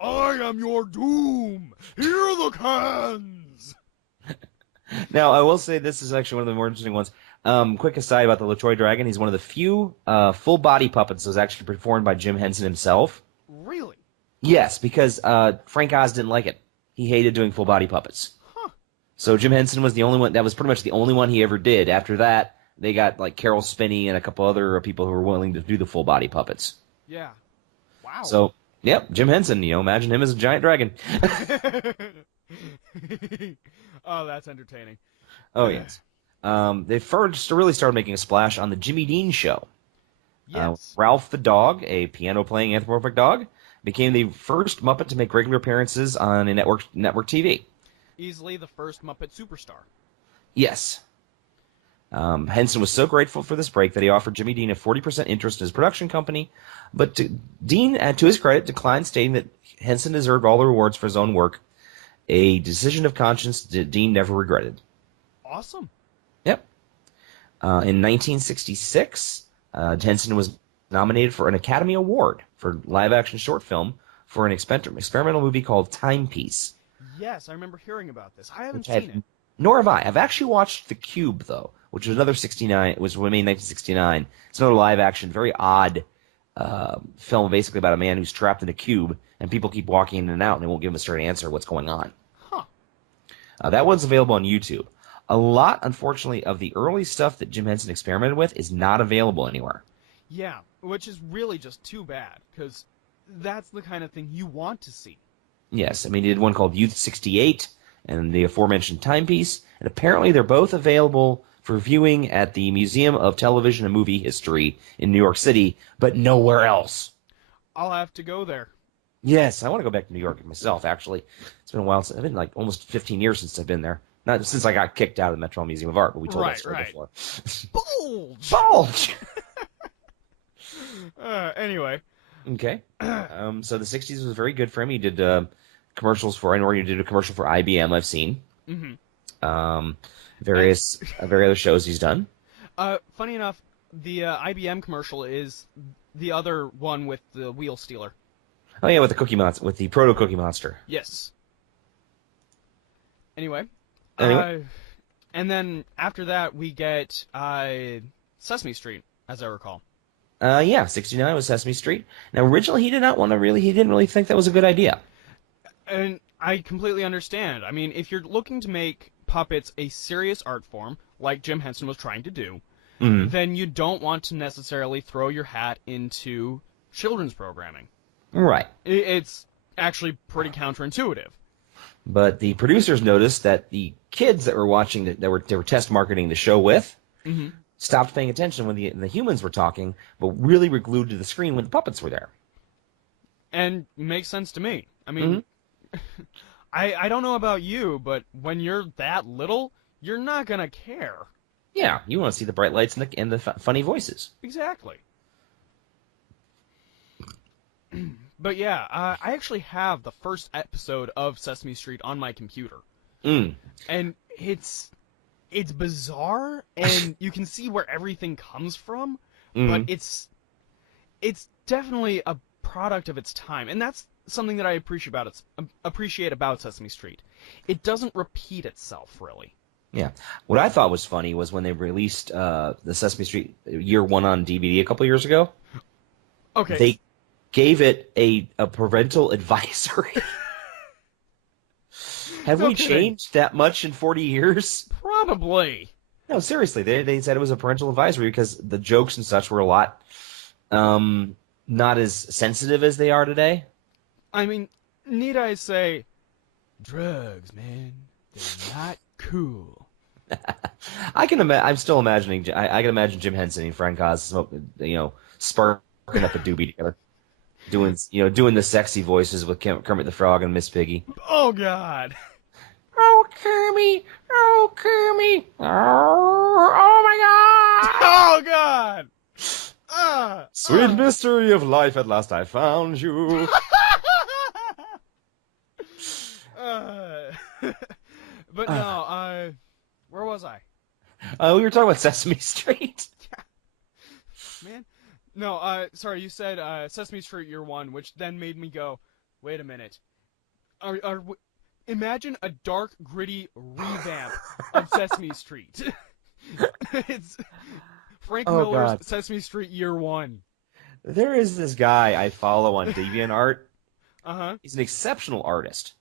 I am your doom! Here are the cans! Now, I will say this is actually one of the more interesting ones. Quick aside about the LaChoy Dragon, he's one of the few full-body puppets that was actually performed by Jim Henson himself. Really? Yes, because Frank Oz didn't like it. He hated doing full-body puppets. Huh. So Jim Henson was the only one, that was pretty much the only one he ever did. After that, they got like Carol Spinney and a couple other people who were willing to do the full-body puppets. Yeah. Wow. So, yep, Jim Henson, imagine him as a giant dragon. Oh, that's entertaining. Oh, yes. They first really started making a splash on the Jimmy Dean Show. Yes. Ralph the dog, a piano-playing anthropomorphic dog, Became the first Muppet to make regular appearances on a network TV. Easily the first Muppet superstar. Yes. Henson was so grateful for this break that he offered Jimmy Dean a 40% interest in his production company, but Dean, to his credit, declined, stating that Henson deserved all the rewards for his own work, a decision of conscience that Dean never regretted. Awesome. Yep. In 1966, Henson was nominated for an Academy Award for live-action short film for an experimental movie called Timepiece. Yes, I remember hearing about this. I haven't seen it. Nor have I. I've actually watched The Cube, though, which was another 69. It was made in 1969. It's another live-action, very odd film, basically about a man who's trapped in a cube, and people keep walking in and out, and they won't give him a straight answer what's going on. Huh. That one's available on YouTube. A lot, unfortunately, of the early stuff that Jim Henson experimented with is not available anywhere. Yeah, which is really just too bad, because that's the kind of thing you want to see. Yes, I mean, he did one called Youth 68 and the aforementioned Timepiece, and apparently they're both available for viewing at the Museum of Television and Movie History in New York City, but nowhere else. I'll have to go there. Yes, I want to go back to New York myself, actually. It's been a while. I've been like almost 15 years since I've been there. Not since I got kicked out of the Metropolitan Museum of Art, but we told that story before. Bulge! Bulge! Anyway. Okay. So the 60s was very good for him. He did commercials for, I know he did a commercial for IBM I've seen. Mm-hmm. Various other shows he's done. Funny enough, the IBM commercial is the other one with the wheel stealer. Oh yeah, with the Cookie Monster, with the Proto Cookie Monster. Yes. Anyway. And then after that we get Sesame Street, as I recall. Yeah, 69 was Sesame Street. Now originally he didn't really think that was a good idea. And I completely understand. I mean, if you're looking to make puppets a serious art form, like Jim Henson was trying to do, then you don't want to necessarily throw your hat into children's programming. Right. It's actually pretty counterintuitive. But the producers noticed that the kids that were watching, they were test marketing the show with, stopped paying attention when the humans were talking, but really were glued to the screen when the puppets were there. And makes sense to me. I mean, I don't know about you, but when you're that little, you're not going to care. Yeah, you want to see the bright lights and the funny voices. Exactly. But yeah, I actually have the first episode of Sesame Street on my computer. And it's bizarre, and you can see where everything comes from, but it's definitely a product of its time, and that's something that I appreciate about Sesame Street. It doesn't repeat itself, really. Yeah. What I thought was funny was when they released the Sesame Street Year 1 on DVD a couple years ago. Okay. They gave it a parental advisory. Have we changed that much in 40 years? Probably. No, seriously. They said it was a parental advisory because the jokes and such were a lot not as sensitive as they are today. I mean, need I say, drugs, man, they're not cool. I'm still imagining. I can imagine Jim Henson and Frank Oz, sparking up a doobie together, doing the sexy voices with Kermit the Frog and Miss Piggy. Oh God. Oh Kermit! Oh Kermit! Oh my God! Oh God! Sweet mystery of life, at last I found you. But no, where was I? We were talking about Sesame Street. Man. No, sorry, you said Sesame Street Year 1, which then made me go, wait a minute. Imagine a dark, gritty revamp of Sesame Street. It's Frank Miller's God. Sesame Street Year 1. There is this guy I follow on DeviantArt. Uh-huh. He's an exceptional artist.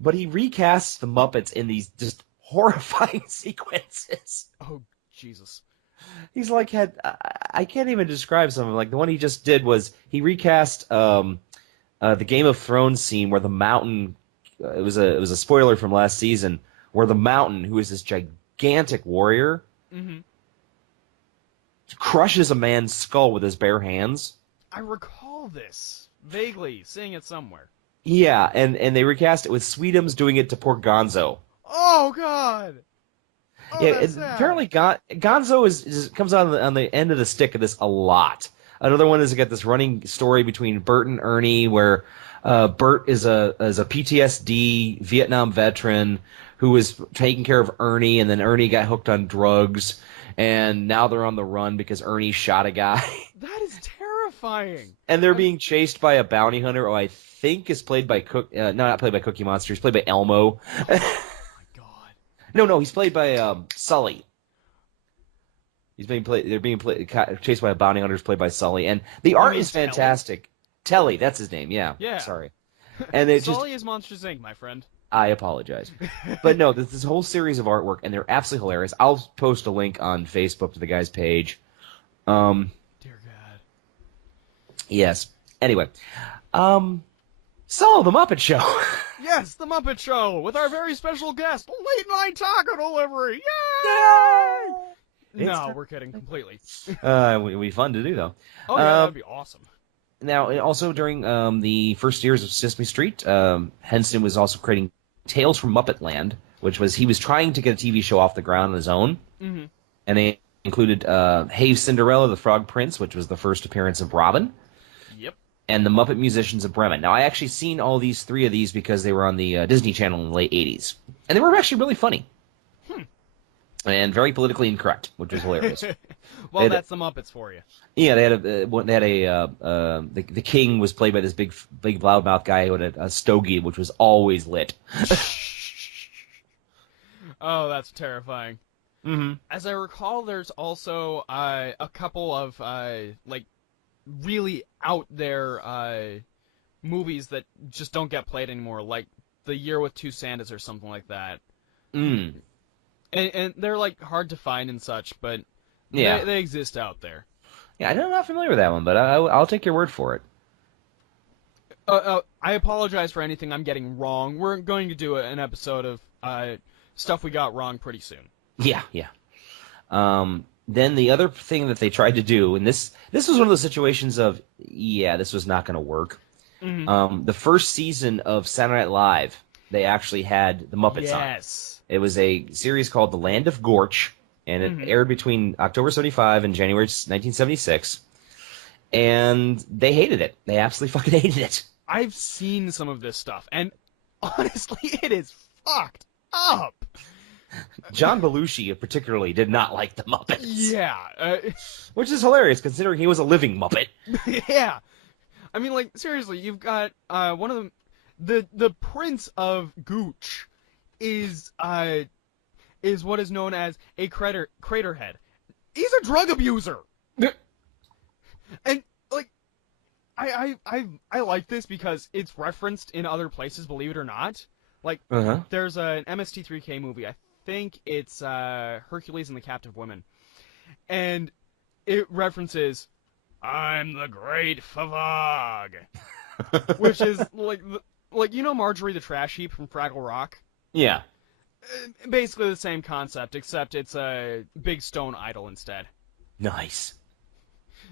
But he recasts the Muppets in these just horrifying sequences. Oh, Jesus. He's like I can't even describe something. Like the one he just did was he recast the Game of Thrones scene where the mountain. It was a spoiler from last season where the mountain, who is this gigantic warrior, crushes a man's skull with his bare hands. I recall this. vaguely seeing it somewhere. Yeah, and they recast it with Sweetums doing it to poor Gonzo. Oh God! Oh, Yeah, that's sad. apparently Gonzo comes on the end of the stick of this a lot. Another one is got this running story between Bert and Ernie, where Bert is a PTSD Vietnam veteran who was taking care of Ernie, and then Ernie got hooked on drugs, and now they're on the run because Ernie shot a guy. That is terrifying. And they're being chased by a bounty hunter, who I think is played by not played by Cookie Monster. He's played by Elmo. Oh my God. No, he's played by Sully. They're being chased by a bounty hunter played by Sully, and the art is fantastic. Telly, that's his name. Yeah. Yeah. Sorry. And it Sully is Monsters Inc., my friend. I apologize, but no, this whole series of artwork, and they're absolutely hilarious. I'll post a link on Facebook to the guy's page. Dear God. Yes. Anyway, so the Muppet Show. Yes, the Muppet Show with our very special guest, Late Night Taco Delivery. Yay! No, we're kidding completely. It would be fun to do though. Oh yeah, that'd be awesome. Now, also during the first years of Sesame Street, Henson was also creating Tales from Muppet Land, which was he was trying to get a TV show off the ground on his own, and they included Hey Cinderella, the Frog Prince, which was the first appearance of Robin. Yep. And the Muppet Musicians of Bremen. Now, I actually seen all three of these because they were on the Disney Channel in the late 80s. And they were actually really funny. And very politically incorrect, which was hilarious. Well, that's the Muppets for you. Yeah, the king was played by this big loudmouth guy who had a stogie, which was always lit. Oh, that's terrifying. Mm-hmm. As I recall, there's also a couple of really out there movies that just don't get played anymore, like The Year with Two Santas or something like that. And they're like hard to find and such, but they exist out there. Yeah, I'm not familiar with that one, but I'll take your word for it. I apologize for anything I'm getting wrong. We're going to do an episode of stuff we got wrong pretty soon. Yeah. Then the other thing that they tried to do, and this was one of those situations of, this was not going to work. The first season of Saturday Night Live, they actually had the Muppets on. Yes. It was a series called The Land of Gorch, and it aired between October 75 and January 1976. And they hated it. They absolutely fucking hated it. I've seen some of this stuff, and honestly, it is fucked up. John Belushi particularly did not like the Muppets. Yeah. Which is hilarious, considering he was a living Muppet. Yeah. I mean, like, seriously, you've got one of them... The Prince of Gooch is what is known as a craterhead. He's a drug abuser. And like I like this because it's referenced in other places, believe it or not. Like there's an MST3K movie. I think it's Hercules and the Captive Women. And it references I'm the Great Favog. Which is like you know Marjorie the Trash Heap from Fraggle Rock? Yeah. Basically the same concept, except it's a big stone idol instead. Nice.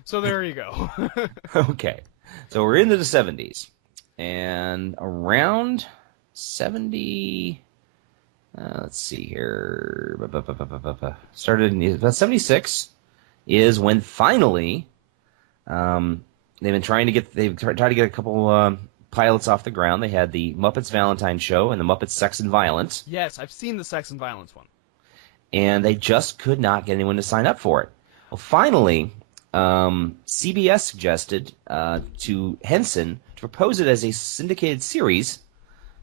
So there you go. Okay. So we're into the 70s. And around 70... let's see here. Started in about 76 is when finally they've tried to get a couple pilots off the ground. They had the Muppets Valentine Show and the Muppets Sex and Violence. Yes, I've seen the Sex and Violence one. And they just could not get anyone to sign up for it. Well, finally, CBS suggested to Henson to propose it as a syndicated series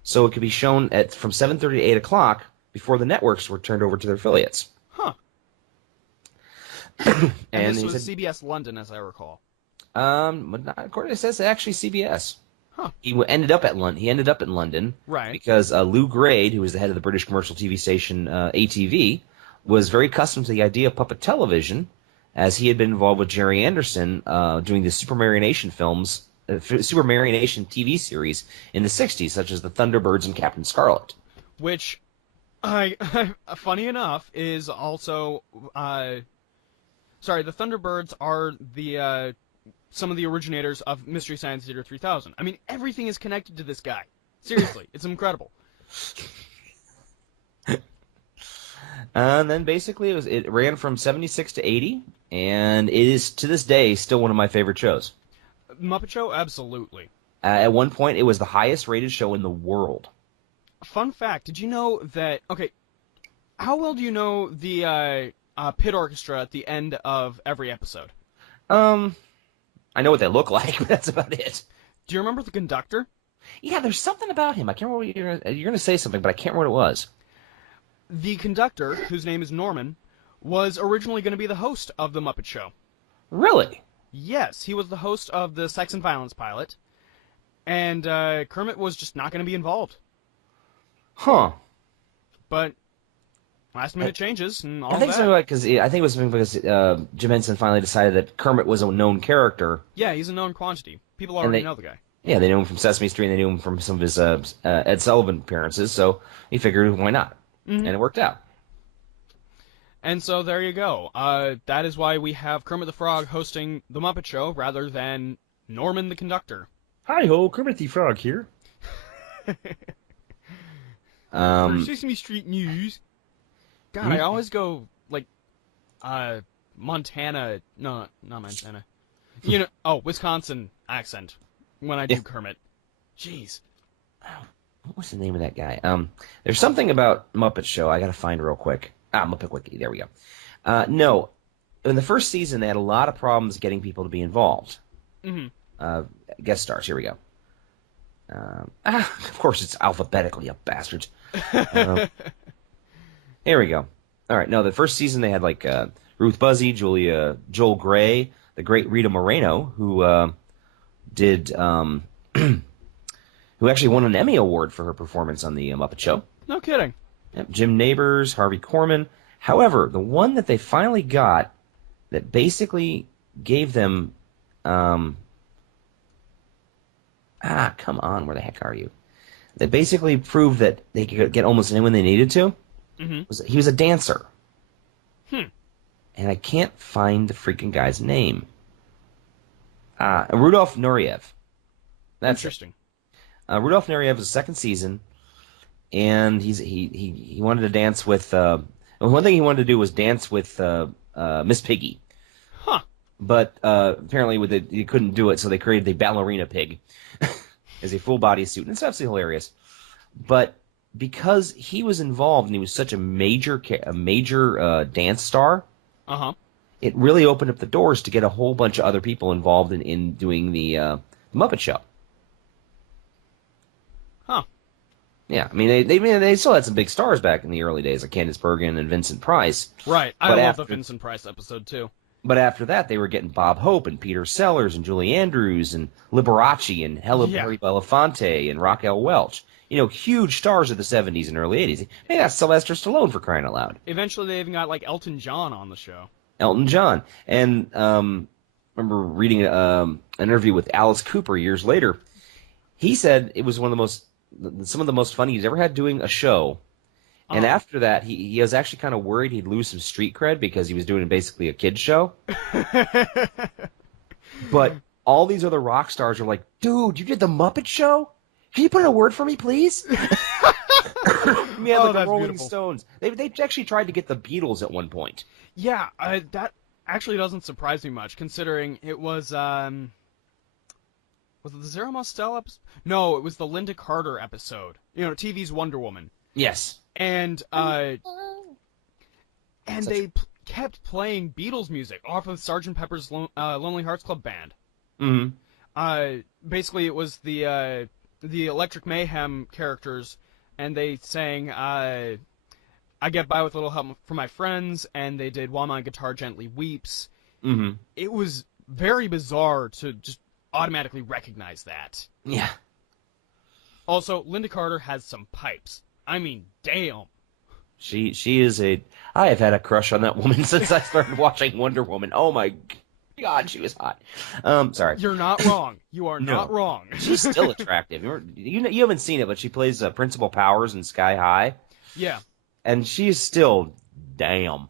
so it could be shown from 7:30 to 8 o'clock before the networks were turned over to their affiliates. Huh. and this was CBS London, as I recall. According to it says actually CBS. Huh. He ended up in London, right? Because Lou Grade, who was the head of the British commercial TV station ATV, was very accustomed to the idea of puppet television, as he had been involved with Jerry Anderson doing the Super Marionation films, Super Marionation TV series in the '60s, such as the Thunderbirds and Captain Scarlet. Which, funny enough, is also sorry. The Thunderbirds are the some of the originators of Mystery Science Theater 3000. I mean, everything is connected to this guy. Seriously, it's incredible. And then basically it ran from 76 to 80, and it is to this day still one of my favorite shows. Muppet Show? Absolutely. At one point, it was the highest rated show in the world. Fun fact, did you know that... Okay, how well do you know the pit orchestra at the end of every episode? I know what they look like, but that's about it. Do you remember the conductor? Yeah, there's something about him. I can't remember what you're gonna say something, but I can't remember what it was. The conductor, whose name is Norman, was originally going to be the host of The Muppet Show. Really? Yes, he was the host of the Sex and Violence pilot, and Kermit was just not going to be involved. Huh. But last minute changes and all I think that. so, I think it was because Jim Henson finally decided that Kermit was a known character. Yeah, he's a known quantity. People already know the guy. Yeah, they knew him from Sesame Street, and they knew him from some of his Ed Sullivan appearances, so he figured, why not? Mm-hmm. And it worked out. And so there you go. That is why we have Kermit the Frog hosting The Muppet Show rather than Norman the conductor. Hi-ho, Kermit the Frog here. For Sesame Street News. God, I always go, like, Montana... No, not Montana. Wisconsin accent when I do Kermit. Jeez. What's the name of that guy? There's something about Muppet Show I gotta find real quick. Muppet Wiki. There we go. No, in the first season they had a lot of problems getting people to be involved. Mm-hmm. Guest stars. Here we go. Of course it's alphabetically, you bastards. Here we go. All right. No, the first season they had like Ruth Buzzy, Joel Grey, the great Rita Moreno, who did. Who actually won an Emmy Award for her performance on the Muppet Show. No kidding. Yep, Jim Neighbors, Harvey Korman. However, the one that they finally got that basically gave them... come on, where the heck are you? That basically proved that they could get almost anyone they needed to. Mm-hmm. He was a dancer. And I can't find the freaking guy's name. Rudolph Nureyev. That's interesting. Rudolph Nureyev was the second season, and he wanted to dance with. One thing he wanted to do was dance with Miss Piggy. Huh. But apparently he couldn't do it, so they created the ballerina pig as a full body suit, and it's absolutely hilarious. But because he was involved and he was such a major dance star, it really opened up the doors to get a whole bunch of other people involved in doing the Muppet Show. Huh. Yeah, I mean they still had some big stars back in the early days, like Candice Bergen and Vincent Price. Right, I love the Vincent Price episode too. But after that, they were getting Bob Hope and Peter Sellers and Julie Andrews and Liberace and Halle Belafonte and Raquel Welch. Huge stars of the 70s and early 80s. Hey, that's Sylvester Stallone, for crying out loud. Eventually, they even got like Elton John on the show. Elton John, and remember reading an interview with Alice Cooper years later. He said it was some of the most fun he's ever had doing a show. And after that, he was actually kind of worried he'd lose some street cred because he was doing basically a kid's show. But all these other rock stars are like, dude, you did the Muppet Show? Can you put in a word for me, please? The Rolling beautiful. Stones. They actually tried to get the Beatles at one point. Yeah, that actually doesn't surprise me much, considering it was it the Zero Mostel episode? No, it was the Linda Carter episode. TV's Wonder Woman. Yes. And they kept playing Beatles music off of Sgt. Pepper's Lonely Hearts Club Band. Mm-hmm. Basically, it was the Electric Mayhem characters, and they sang I Get By With Little Help From My Friends, and they did While My Guitar Gently Weeps. Mm-hmm. It was very bizarre to just automatically recognize that. Yeah. Also, Linda Carter has some pipes. I mean, damn. She is I have had a crush on that woman since I started watching Wonder Woman. Oh my God, she was hot. Sorry. You're not wrong. You are not wrong. She's still attractive. You haven't seen it, but she plays Principal Powers in Sky High. Yeah. And she's still damn.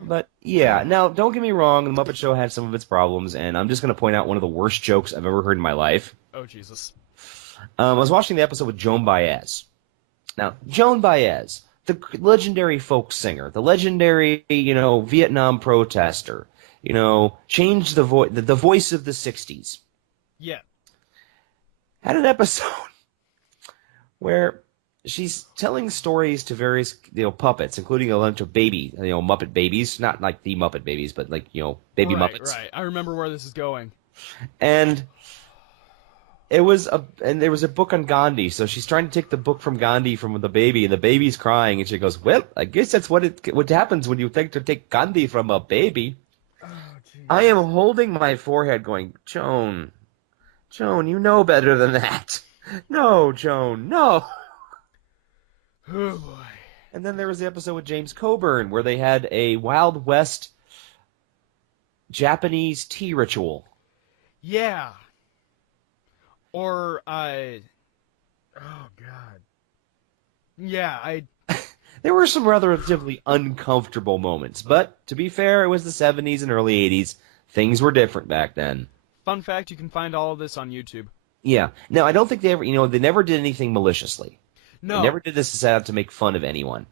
But yeah, now don't get me wrong, the Muppet Show had some of its problems, and I'm just going to point out one of the worst jokes I've ever heard in my life. Oh, Jesus. I was watching the episode with Joan Baez. Now, Joan Baez, the legendary folk singer, the legendary, Vietnam protester, changed the voice of the 60s, Yeah. had an episode where she's telling stories to various, puppets, including a bunch of baby, Muppet babies, not like the Muppet babies, but like, baby Muppets. Right. I remember where this is going. And there was a book on Gandhi, so she's trying to take the book from Gandhi from the baby, and the baby's crying, and she goes, "Well, I guess that's what happens when you think to take Gandhi from a baby." Oh, geez. I am holding my forehead, going, Joan, you know better than that. No, Joan, no. Oh, boy. And then there was the episode with James Coburn where they had a Wild West Japanese tea ritual. Yeah. Or, oh, God. Yeah, There were some relatively uncomfortable moments, but to be fair, it was the 70s and early 80s. Things were different back then. Fun fact, you can find all of this on YouTube. Yeah. Now, I don't think they ever, they never did anything maliciously. No. They never did this to set out to make fun of anyone.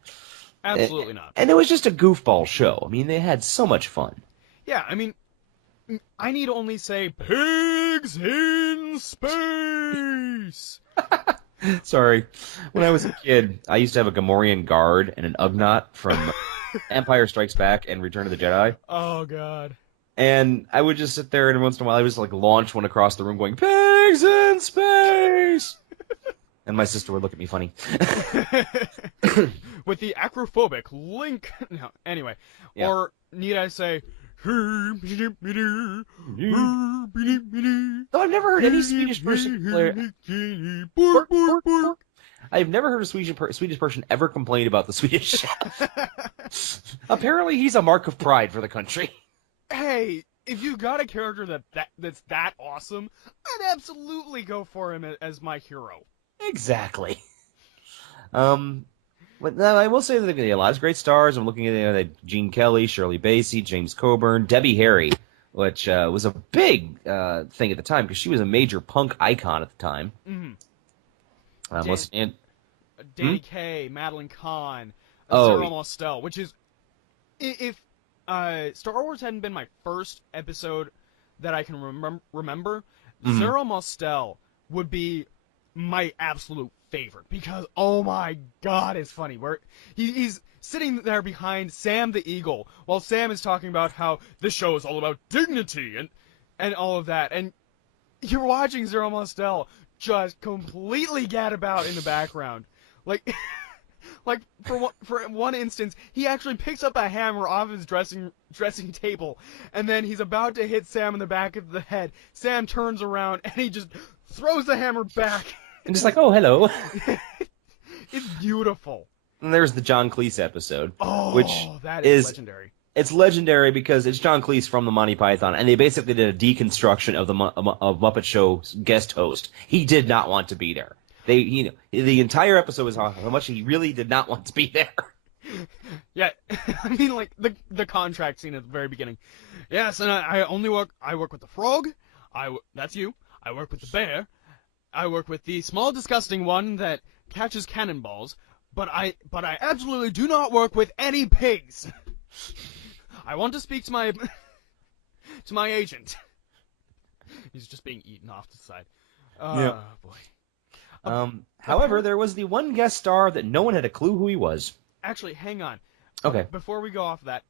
Absolutely not. And it was just a goofball show. I mean, they had so much fun. Yeah, I mean, I need only say, pigs in space! Sorry. When I was a kid, I used to have a Gamorrean guard and an Ugnaught from Empire Strikes Back and Return of the Jedi. Oh, God. And I would just sit there, and once in a while I would just launch one across the room going, "Pigs in space!" And my sister would look at me funny. With the acrophobic link. No, anyway. Yeah. Or need I say, Though I've never heard any Swedish person I've never heard a Swedish person ever complain about the Swedish chef. Apparently, he's a mark of pride for the country. hey, if you got a character that's that awesome, I'd absolutely go for him as my hero. Exactly. But I will say that there are a lot of great stars. I'm looking at Gene Kelly, Shirley Bassey, James Coburn, Debbie Harry, which was a big thing at the time because she was a major punk icon at the time. Mm-hmm. Danny Kaye, Madeline Kahn, Oh, Sarah Mostel, which is if Star Wars hadn't been my first episode that I can remember, Sarah Mostel would be my absolute favorite because oh my God, it's funny where he's sitting there behind Sam the Eagle while Sam is talking about how this show is all about dignity and all of that, and you're watching Sarah Mostel just completely gadabout in the background, like for one instance, he actually picks up a hammer off his dressing table, and then he's about to hit Sam in the back of the head. Sam turns around and he just throws the hammer back. And just like, oh, hello. It's beautiful. And there's the John Cleese episode, which that is legendary. It's legendary because it's John Cleese from the Monty Python, and they basically did a deconstruction of of Muppet Show's guest host. He did not want to be there. The entire episode was how much he really did not want to be there. Yeah, I mean, like the contract scene at the very beginning. Yes, and I work with the frog. That's you. I work with the bear. I work with the small, disgusting one that catches cannonballs. But I absolutely do not work with any pigs. I want to speak to my agent. He's just being eaten off to the side. Yeah. Boy. However, there was the one guest star that no one had a clue who he was. Actually, hang on. Okay. Before we go off of that,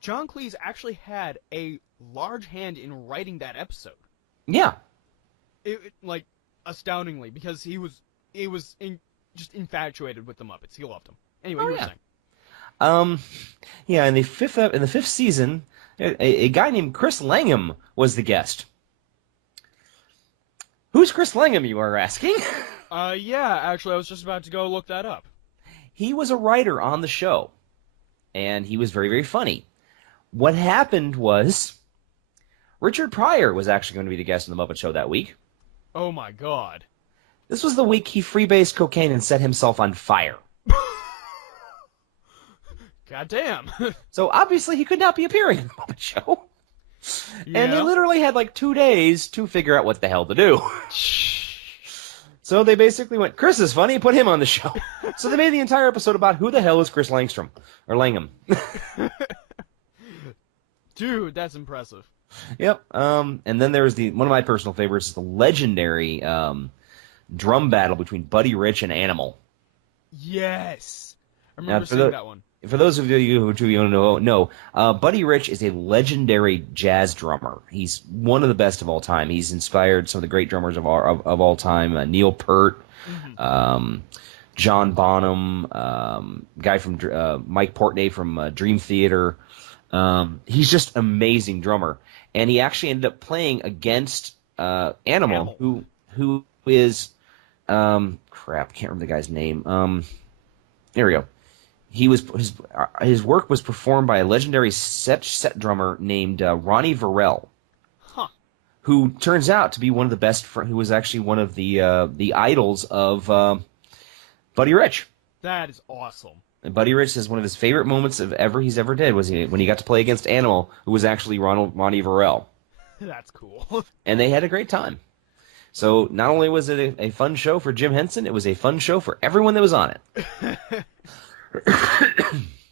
John Cleese actually had a large hand in writing that episode. Yeah. Like astoundingly, because he was just infatuated with the Muppets. He loved them. Anyway, you were saying. Yeah, in the fifth season, a guy named Chris Langham was the guest. Who's Chris Langham, you are asking? Yeah, actually, I was just about to go look that up. He was a writer on the show, and he was very, very funny. What happened was Richard Pryor was actually going to be the guest on the Muppet Show that week. Oh my God. This was the week he freebased cocaine and set himself on fire. God damn. So obviously he could not be appearing in the Muppet Show. And they Yeah. literally had like 2 days to figure out what the hell to do. So they basically went, Chris is funny, put him on the show. So they made the entire episode about who the hell is Chris Langstrom. Or Langham. Dude, that's impressive. Yep. And then there was one of my personal favorites, is the legendary drum battle between Buddy Rich and Animal. Yes. I remember seeing that one. For those of you who don't know, Buddy Rich is a legendary jazz drummer. He's one of the best of all time. He's inspired some of the great drummers of all time. Neil Peart, John Bonham, guy from Mike Portnoy from Dream Theater. He's just an amazing drummer, and he actually ended up playing against Animal, who is crap, can't remember the guy's name. There we go. His work was performed by a legendary set drummer named Ronnie Verrell, who turns out to be one of the best. Who was actually one of the idols of Buddy Rich. That is awesome. And Buddy Rich says one of his favorite moments he's ever did was when he got to play against Animal, who was actually Ronnie Verrell. That's cool. And they had a great time. So not only was it a fun show for Jim Henson, it was a fun show for everyone that was on it.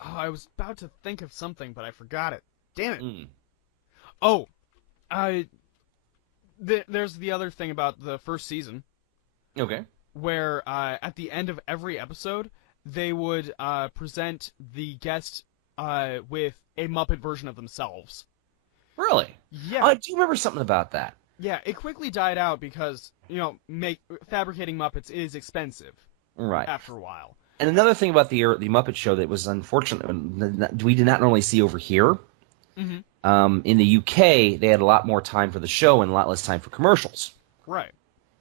Oh, I was about to think of something, but I forgot it. Damn it. Oh, there's the other thing about the first season. Okay. Where at the end of every episode, they would present the guest with a Muppet version of themselves. Really? Yeah. I do remember something about that. Yeah, it quickly died out because, fabricating Muppets is expensive. Right. After a while. And another thing about the Muppet Show that was unfortunate, we did not normally see over here. Mm-hmm. In the UK, they had a lot more time for the show and a lot less time for commercials. Right.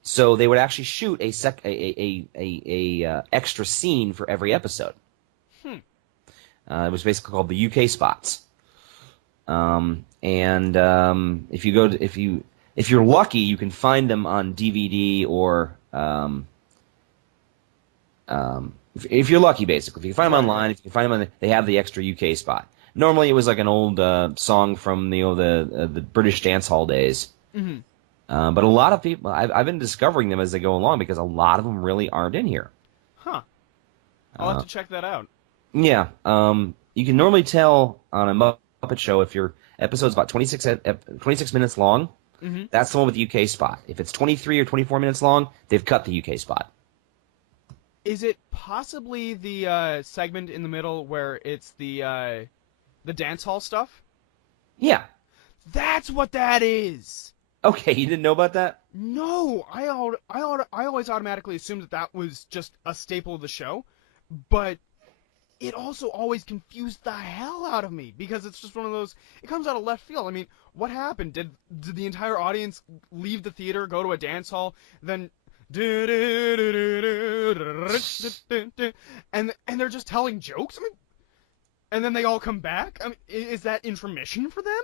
So they would actually shoot a extra scene for every episode. It was basically called the UK spots. If you're lucky, you can find them on DVD or if you're lucky, basically. If you can find them online, if you can find them they have the extra UK spot. Normally, it was like an old song from the British dance hall days. Mm-hmm. But a lot of people, I've been discovering them as they go along because a lot of them really aren't in here. Huh. I'll have to check that out. Yeah. You can normally tell on a Muppet Show if your episode's about 26 minutes long. Mm-hmm. That's the one with the UK spot. If it's 23 or 24 minutes long, they've cut the UK spot. Is it possibly the segment in the middle where it's the dance hall stuff? Yeah. That's what that is! Okay, you didn't know about that? No, I always automatically assumed that was just a staple of the show, but it also always confused the hell out of me, because it's just one of those, it comes out of left field. I mean, what happened? Did the entire audience leave the theater, go to a dance hall, then and they're just telling jokes? I mean, and then they all come back? I mean, is that intermission for them?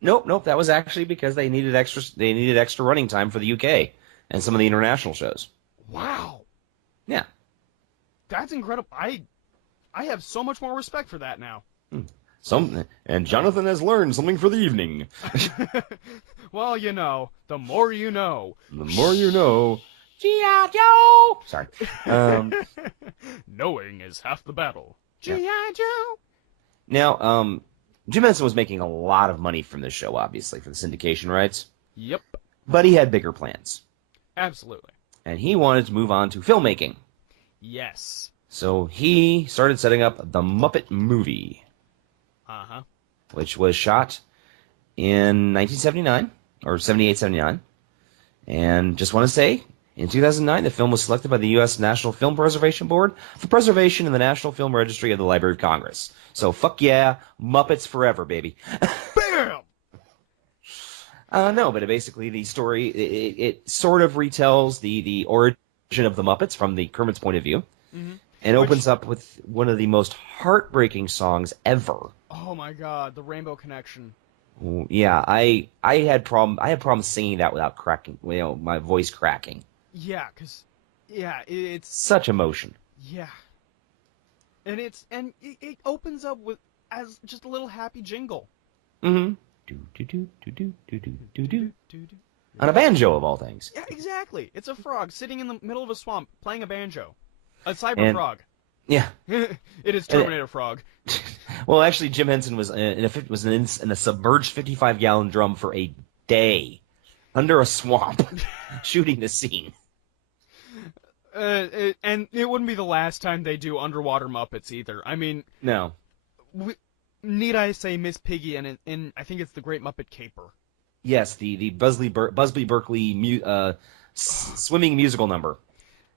Nope. That was actually because they needed extra running time for the UK and some of the international shows. Wow. Yeah. That's incredible. I have so much more respect for that now. And Jonathan has learned something for the evening. Well, the more you know. The more you know. G.I. Joe! Sorry. Knowing is half the battle. Yeah. G.I. Joe! Now, Jim Henson was making a lot of money from this show, obviously, for the syndication rights. Yep. But he had bigger plans. Absolutely. And he wanted to move on to filmmaking. Yes. So he started setting up the Muppet Movie. Uh-huh. Which was shot in 1979, or 78, 79. And just want to say, in 2009, the film was selected by the U.S. National Film Preservation Board for preservation in the National Film Registry of the Library of Congress. So fuck yeah, Muppets forever, baby. Bam! No, but basically the story, it sort of retells the origin of the Muppets from the Kermit's point of view. Mm-hmm. And opens up with one of the most heartbreaking songs ever. Oh my god, the Rainbow Connection. Yeah, I had problems singing that without cracking, my voice cracking. Yeah, it's such emotion. Yeah. And it opens up with as just a little happy jingle. Mm-hmm. Do-do-do-do-do-do-do-do. On a banjo, of all things. Yeah, exactly. It's a frog sitting in the middle of a swamp playing a banjo. A cyber And- frog. Yeah. It is Terminator Frog. Well, actually, Jim Henson was in a submerged 55-gallon drum for a day under a swamp shooting the scene. And it wouldn't be the last time they do underwater Muppets either. I mean, No. need I say Miss Piggy and I think it's the Great Muppet Caper. Yes, the Busby Berkeley swimming musical number.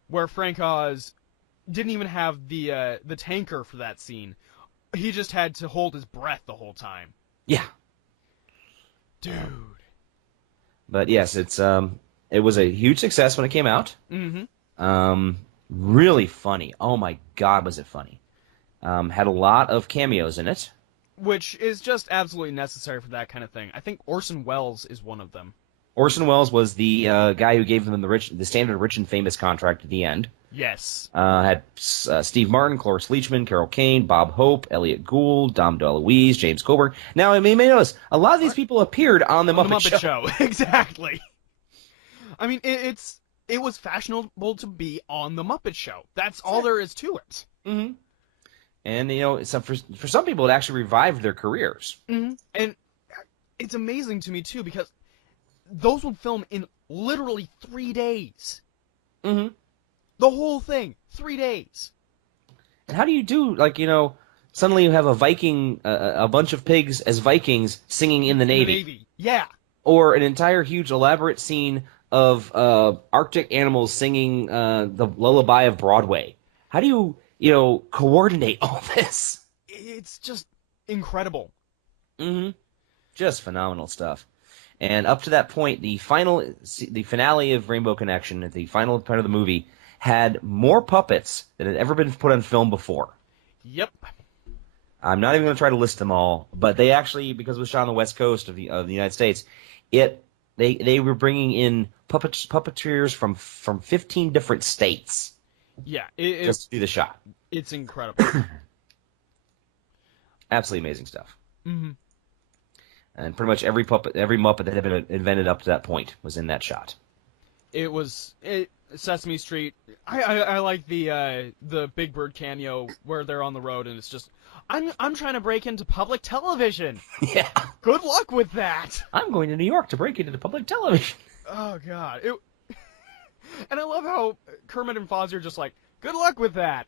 Where Frank Oz didn't even have the tanker for that scene. He just had to hold his breath the whole time. Yeah. Dude. But yes, it was a huge success when it came out. Mm-hmm. Really funny. Oh my God, was it funny? Had a lot of cameos in it. Which is just absolutely necessary for that kind of thing. I think Orson Welles is one of them. Orson Welles was the guy who gave them the standard rich and famous contract at the end. Yes. Had Steve Martin, Cloris Leachman, Carol Kane, Bob Hope, Elliot Gould, Dom DeLuise, James Coburn. Now, I mean, you may notice, a lot of these people appeared on the Muppet Show. Exactly. I mean, it was fashionable to be on the Muppet Show. That's all there is to it. Mm-hmm. And, you know, for some people, it actually revived their careers. Mm-hmm. And it's amazing to me, too, because those would film in literally 3 days. Mm-hmm. The whole thing, 3 days. And how do you do, like, you know, suddenly you have a Viking, a bunch of pigs as Vikings singing in the Navy. Yeah. Or an entire huge elaborate scene of Arctic animals singing the lullaby of Broadway. How do you know, coordinate all this? It's just incredible. Mm-hmm. Just phenomenal stuff. And up to that point, the finale of Rainbow Connection, at the final part of the movie, had more puppets than had ever been put on film before. Yep. I'm not even going to try to list them all, but they actually, because it was shot on the west coast of the United States, they were bringing in puppeteers from 15 different states. Yeah, just to do the shot. It's incredible. Absolutely amazing stuff. Mm-hmm. And pretty much every Muppet that had been invented up to that point was in that shot. Sesame Street. I like the Big Bird cameo where they're on the road and it's just, I'm trying to break into public television. Yeah. Good luck with that. I'm going to New York to break into the public television. Oh God. And I love how Kermit and Fozzie are just like, good luck with that.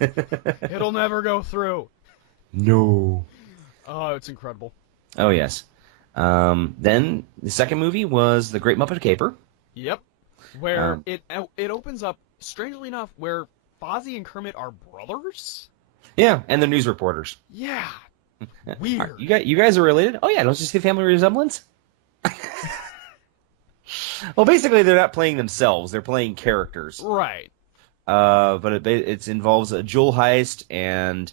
It'll never go through. No. Oh, it's incredible. Oh, yes. Then the second movie was The Great Muppet Caper. Yep. Where it opens up, strangely enough, where Fozzie and Kermit are brothers? Yeah, and they're news reporters. Yeah. Weird. You guys are related? Oh, yeah, don't you see family resemblance? Well, basically, they're not playing themselves. They're playing characters. Right. But it involves a jewel heist, and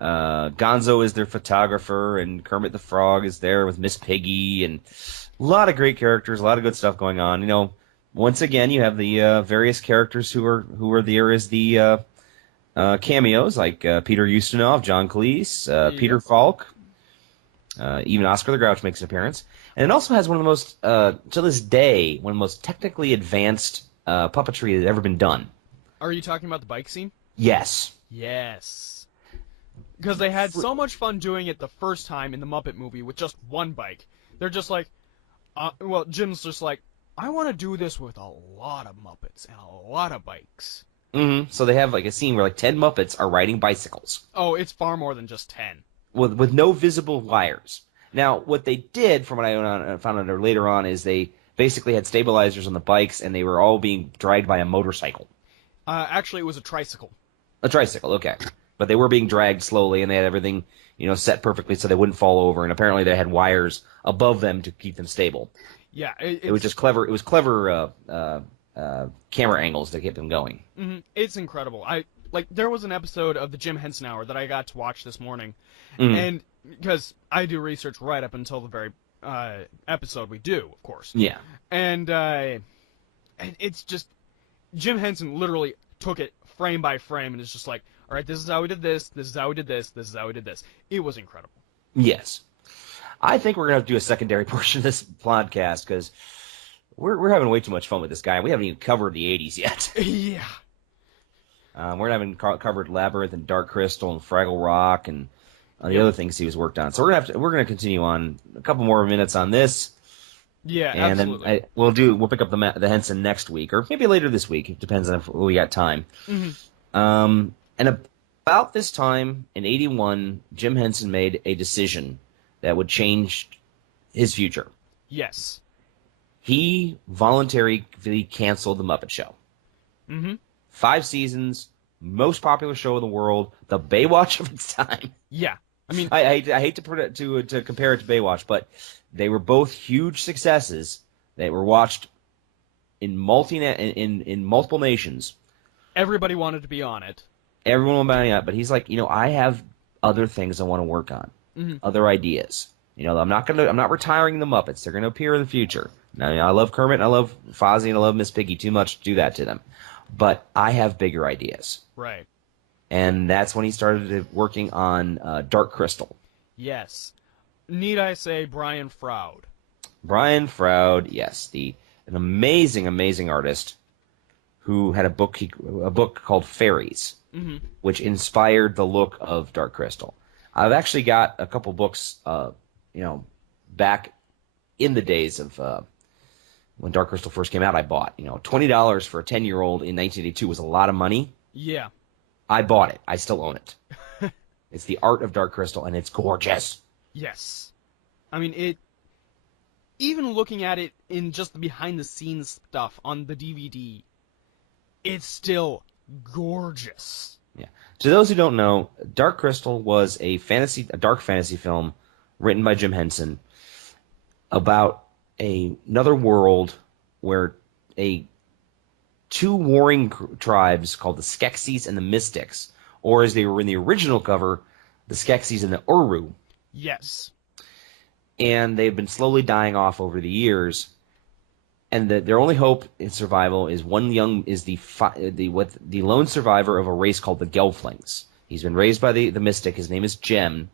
Gonzo is their photographer, and Kermit the Frog is there with Miss Piggy, and a lot of great characters, a lot of good stuff going on. You know, once again, you have the various characters who are there as the cameos, like Peter Ustinov, John Cleese, Peter Falk, even Oscar the Grouch makes an appearance. And it also has one of the most, to this day, one of the most technically advanced puppetry that has ever been done. Are you talking about the bike scene? Yes. Yes. Because they had so much fun doing it the first time in the Muppet movie with just one bike. They're just like, Jim's just like, I want to do this with a lot of Muppets and a lot of bikes. Mm-hmm. So they have like a scene where like 10 Muppets are riding bicycles. Oh, it's far more than just 10. With no visible wires. Now, what they did, from what I found out later on, is they basically had stabilizers on the bikes, and they were all being dragged by a motorcycle. Actually, it was a tricycle. A tricycle, okay. But they were being dragged slowly, and they had everything, you know, set perfectly so they wouldn't fall over. And apparently, they had wires above them to keep them stable. Yeah, it was just clever. It was clever camera angles that kept them going. Mm-hmm. It's incredible. There was an episode of the Jim Henson Hour that I got to watch this morning, and because I do research right up until the very episode we do, of course. Yeah. And it's just Jim Henson literally took it frame by frame and is just like, all right, this is how we did this, this is how we did this, this is how we did this. It was incredible. Yes. I think we're going to have to do a secondary portion of this podcast because we're having way too much fun with this guy. We haven't even covered the 80s yet. Yeah. We're not even covered Labyrinth and Dark Crystal and Fraggle Rock and the other things he was worked on. So we're gonna continue on a couple more minutes on this. Yeah, and absolutely. then we'll pick up the Henson next week or maybe later this week. It depends on if we got time. Mm-hmm. And about this time in '81, Jim Henson made a decision that would change his future. Yes. He voluntarily canceled the Muppet Show. Mm-hmm. 5 seasons, most popular show in the world, the Baywatch of its time. Yeah. I mean, I hate to put it to compare it to Baywatch, but they were both huge successes. They were watched in multiple nations. everybody wanted to be on it. Everyone was buying it, but he's like, I have other things I want to work on, other ideas. I'm not retiring the Muppets. They're gonna appear in the future. Now, I love Kermit, and I love Fozzie, and I love Miss Piggy too much to do that to them, but I have bigger ideas. Right. And that's when he started working on Dark Crystal. Yes. Need I say Brian Froud? Brian Froud, yes, an amazing, amazing artist who had a book called Fairies, which inspired the look of Dark Crystal. I've actually got a couple books, back in the days of when Dark Crystal first came out. I bought, $20 for a 10-year-old in 1982 was a lot of money. Yeah. I bought it. I still own it. It's The Art of Dark Crystal, and it's gorgeous. Yes. I mean, even looking at it in just the behind-the-scenes stuff on the DVD, it's still gorgeous. Yeah. To those who don't know, Dark Crystal was a dark fantasy film written by Jim Henson about another world where two warring tribes called the Skeksis and the Mystics, or as they were in the original cover, the Skeksis and the Uru. Yes. And they've been slowly dying off over the years, and their only hope in survival is the lone survivor of a race called the Gelflings. He's been raised by the Mystic. His name is Jem,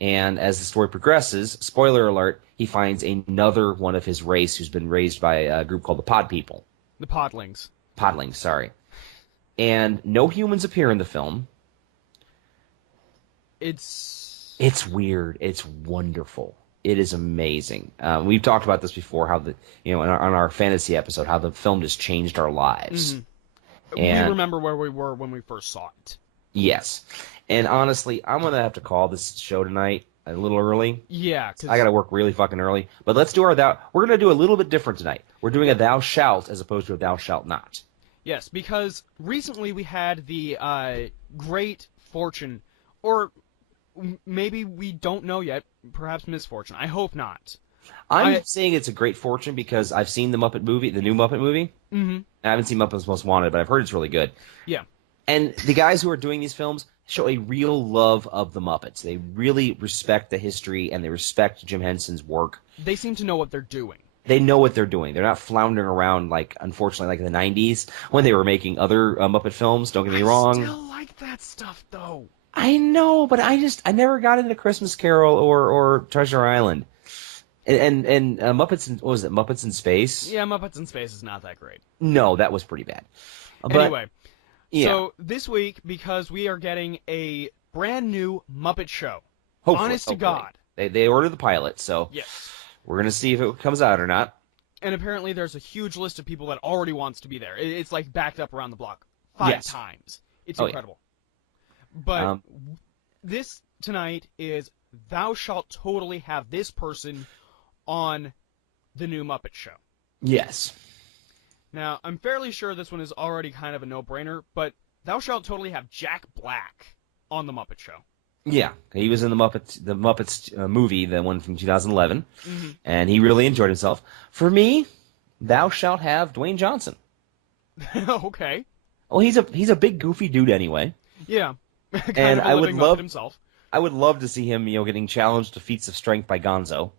and as the story progresses, spoiler alert, he finds another one of his race who's been raised by a group called the Pod People. The Podlings. Podlings, sorry. And no humans appear in the film. It's weird. It's wonderful. It is amazing. We've talked about this before, how on our fantasy episode, how the film just changed our lives. Mm-hmm. We remember where we were when we first saw it. Yes. And honestly, I'm going to have to call this show tonight a little early. Yeah. I got to work really fucking early. But let's do we're going to do a little bit different tonight. We're doing a thou shalt as opposed to a thou shalt not. Yes, because recently we had the great fortune, or maybe we don't know yet, perhaps misfortune. I hope not. I'm saying it's a great fortune because I've seen the Muppet movie, the new Muppet movie. Mm-hmm. I haven't seen Muppets Most Wanted, but I've heard it's really good. Yeah. And the guys who are doing these films show a real love of the Muppets. They really respect the history, and they respect Jim Henson's work. They seem to know what they're doing. They know what they're doing. They're not floundering around, unfortunately, like in the 90s when they were making other Muppet films. Don't get me wrong. I still like that stuff, though. I know, but I never got into Christmas Carol or Treasure Island. And Muppets, what was it, Muppets in Space? Yeah, Muppets in Space is not that great. No, that was pretty bad. Anyway, yeah. So this week, because we are getting a brand new Muppet show, Hopefully, honest to God. They ordered the pilot, so yes. We're going to see if it comes out or not. And apparently there's a huge list of people that already wants to be there. It's like backed up around the block 5 times. It's incredible. Yeah. But this tonight is thou shalt totally have this person on the new Muppet Show. Yes. Now, I'm fairly sure this one is already kind of a no-brainer, but thou shalt totally have Jack Black on the Muppet Show. Yeah, he was in the Muppets movie, the one from 2011, and he really enjoyed himself. For me, thou shalt have Dwayne Johnson. Okay. Well, he's a big goofy dude anyway. Yeah. And I would love himself. I would love to see him, getting challenged to feats of strength by Gonzo.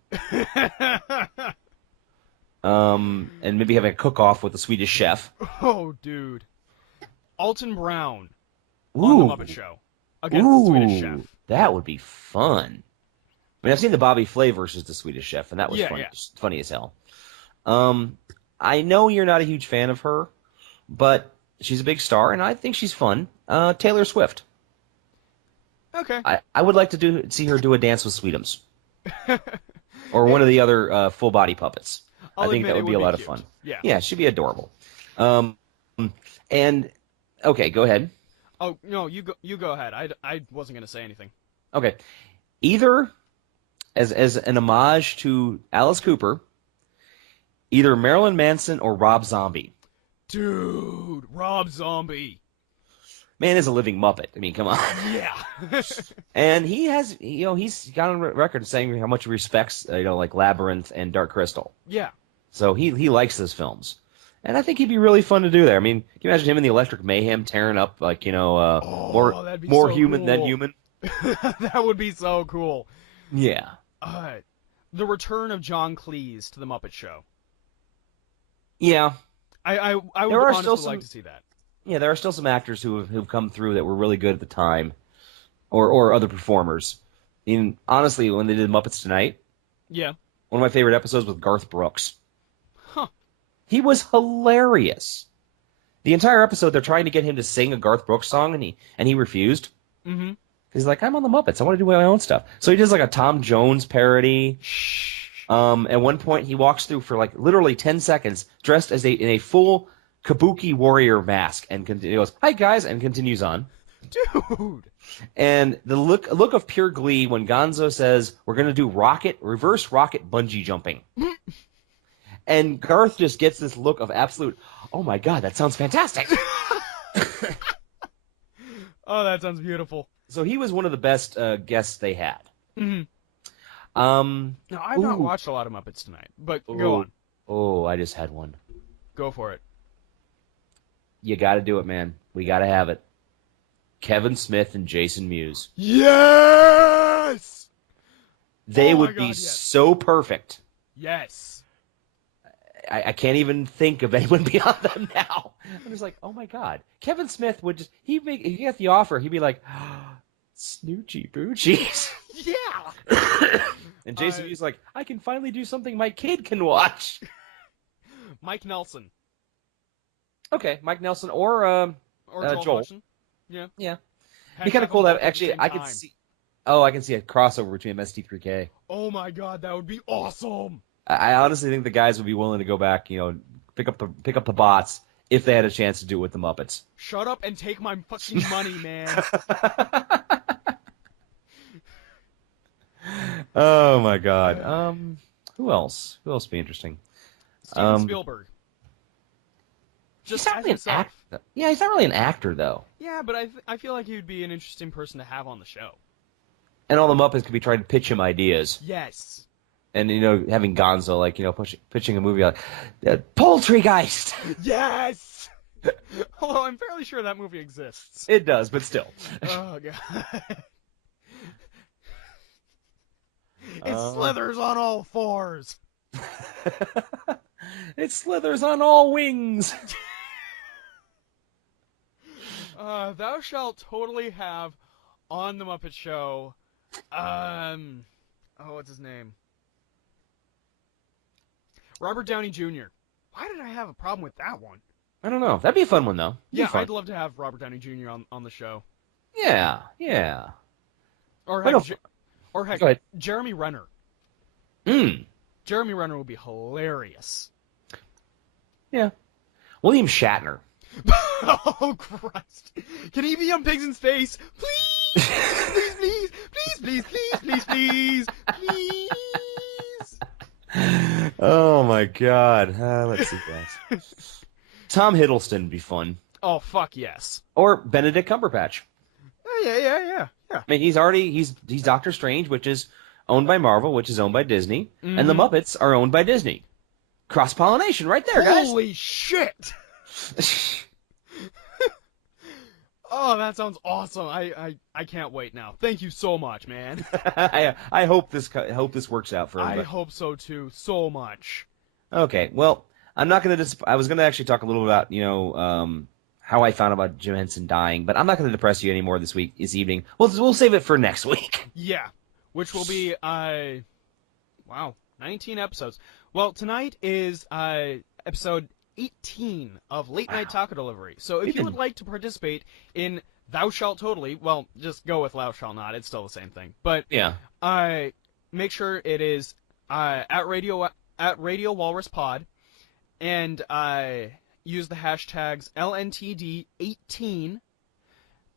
And maybe having a cook-off with the Swedish chef. Oh, dude. Alton Brown on the Ooh. Muppet Show against the Swedish Chef. That would be fun. I mean, I've seen the Bobby Flay versus the Swedish Chef, and that was funny, Yeah. funny as hell. I know you're not a huge fan of her, but she's a big star, and I think she's fun. Taylor Swift. Okay. I would like to see her do a dance with Sweetums. Or one of the other full body puppets. I think that would be a lot of fun. Yeah, she'd be adorable. And okay, go ahead. Oh no, you go ahead. I wasn't gonna say anything. Okay, either as an homage to Alice Cooper, either Marilyn Manson or Rob Zombie. Dude, Rob Zombie. Man is a living Muppet. I mean, come on. Yeah. And he's got on record saying how much he respects, like Labyrinth and Dark Crystal. Yeah. So he likes those films. And I think he'd be really fun to do there. I mean, can you imagine him in the Electric Mayhem tearing up, like, more so human cool. than human? That would be so cool. Yeah. The return of John Cleese to the Muppet Show. Yeah. I would honestly like to see that. Yeah, there are still some actors who've come through that were really good at the time, or other performers. And honestly, when they did Muppets Tonight, yeah, one of my favorite episodes was Garth Brooks. Huh. He was hilarious. The entire episode, they're trying to get him to sing a Garth Brooks song, and he refused. Mm-hmm. He's like, I'm on the Muppets. I want to do my own stuff. So he does like a Tom Jones parody. At one point, he walks through for like literally 10 seconds, dressed as in a full Kabuki warrior mask, and he goes, "Hi guys," and continues on. Dude. And the look of pure glee when Gonzo says, "We're gonna do reverse rocket bungee jumping," and Garth just gets this look of absolute, "Oh my god, that sounds fantastic." Oh, that sounds beautiful. So he was one of the best guests they had. Mm-hmm. Now, I've not watched a lot of Muppets Tonight, but go on. Oh, I just had one. Go for it. You got to do it, man. We got to have it. Kevin Smith and Jason Mewes. Yes! They would be so perfect. Yes. I can't even think of anyone beyond them now. I'm just like, oh my god. Kevin Smith would just, if he got the offer, he'd be like, Snoochie Boochies. Yeah! And Jason Mewes like, I can finally do something my kid can watch. Mike Nelson. Okay, Mike Nelson or Joel. Yeah. Yeah. It'd be kind of cool to have, actually, I can see a crossover between MST3K. Oh my god, that would be awesome! I honestly think the guys would be willing to go back, pick up the bots if they had a chance to do it with the Muppets. Shut up and take my fucking money, man. Oh my god. Who else? Who else would be interesting? Steven Spielberg. He's not really an actor. Yeah, he's not really an actor though. Yeah, but I feel like he would be an interesting person to have on the show. And all the Muppets could be trying to pitch him ideas. Yes. And having Gonzo pitching a movie like Poultrygeist. Yes. Although I'm fairly sure that movie exists. It does, but still. Oh god. It slithers on all fours. It slithers on all wings. Thou shalt totally have on the Muppet Show. What's his name? Robert Downey Jr. Why did I have a problem with that one? I don't know. That'd be a fun one though. Yeah, I'd love to have Robert Downey Jr. on the show. Yeah. Or heck, Jeremy Renner. Jeremy Renner would be hilarious. Yeah. William Shatner. Oh, Christ. Can he be on Pigs in Space? Please! Please, please, please, please, please, please, please, please. Oh, my God. Let's see, guys. Tom Hiddleston would be fun. Oh, fuck yes. Or Benedict Cumberbatch. Yeah. I mean, he's Doctor Strange, which is owned by Marvel, which is owned by Disney, and the Muppets are owned by Disney. Cross-pollination right there, guys. Holy shit! Oh, that sounds awesome. I can't wait now. Thank you so much, man. I hope this works out for everybody. I hope so too, so much. Okay, well, I'm not going to I was going to actually talk a little about, how I found about Jim Henson dying, but I'm not going to depress you anymore this evening. We'll save it for next week. Yeah, which will be 19 episodes. Well, tonight is episode 18 of Late Night Taco Delivery. So if you would like to participate in Thou Shalt Totally, well, just go with Thou Shalt Not. It's still the same thing. But Yeah. Make sure it is at Radio Walrus Pod, and use the hashtags LNTD18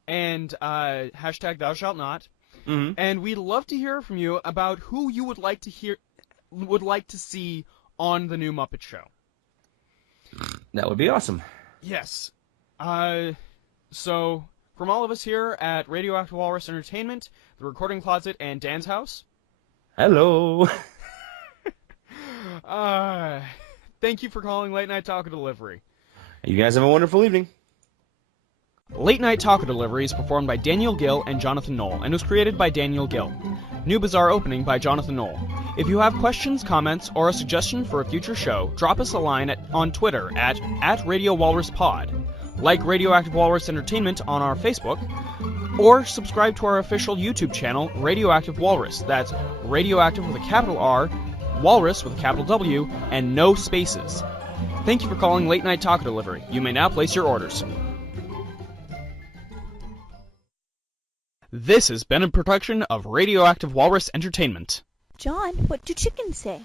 and hashtag Thou Shalt Not. Mm-hmm. And we'd love to hear from you about who you would like to see on the new Muppet Show. That would be awesome. Yes. So, from all of us here at Radioactive Walrus Entertainment, the Recording Closet, and Dan's house. Hello. Thank you for calling Late Night Taco Delivery. You guys have a wonderful evening. Late Night Taco Delivery is performed by Daniel Gill and Jonathan Knoll, and was created by Daniel Gill. New Bizarre opening by Jonathan Knoll. If you have questions, comments, or a suggestion for a future show, drop us a line on Twitter at Radio Walrus Pod, like Radioactive Walrus Entertainment on our Facebook, or subscribe to our official YouTube channel, Radioactive Walrus. That's Radioactive with a capital R, Walrus with a capital W, and no spaces. Thank you for calling Late Night Taco Delivery. You may now place your orders. This has been a production of Radioactive Walrus Entertainment. John, what do chickens say?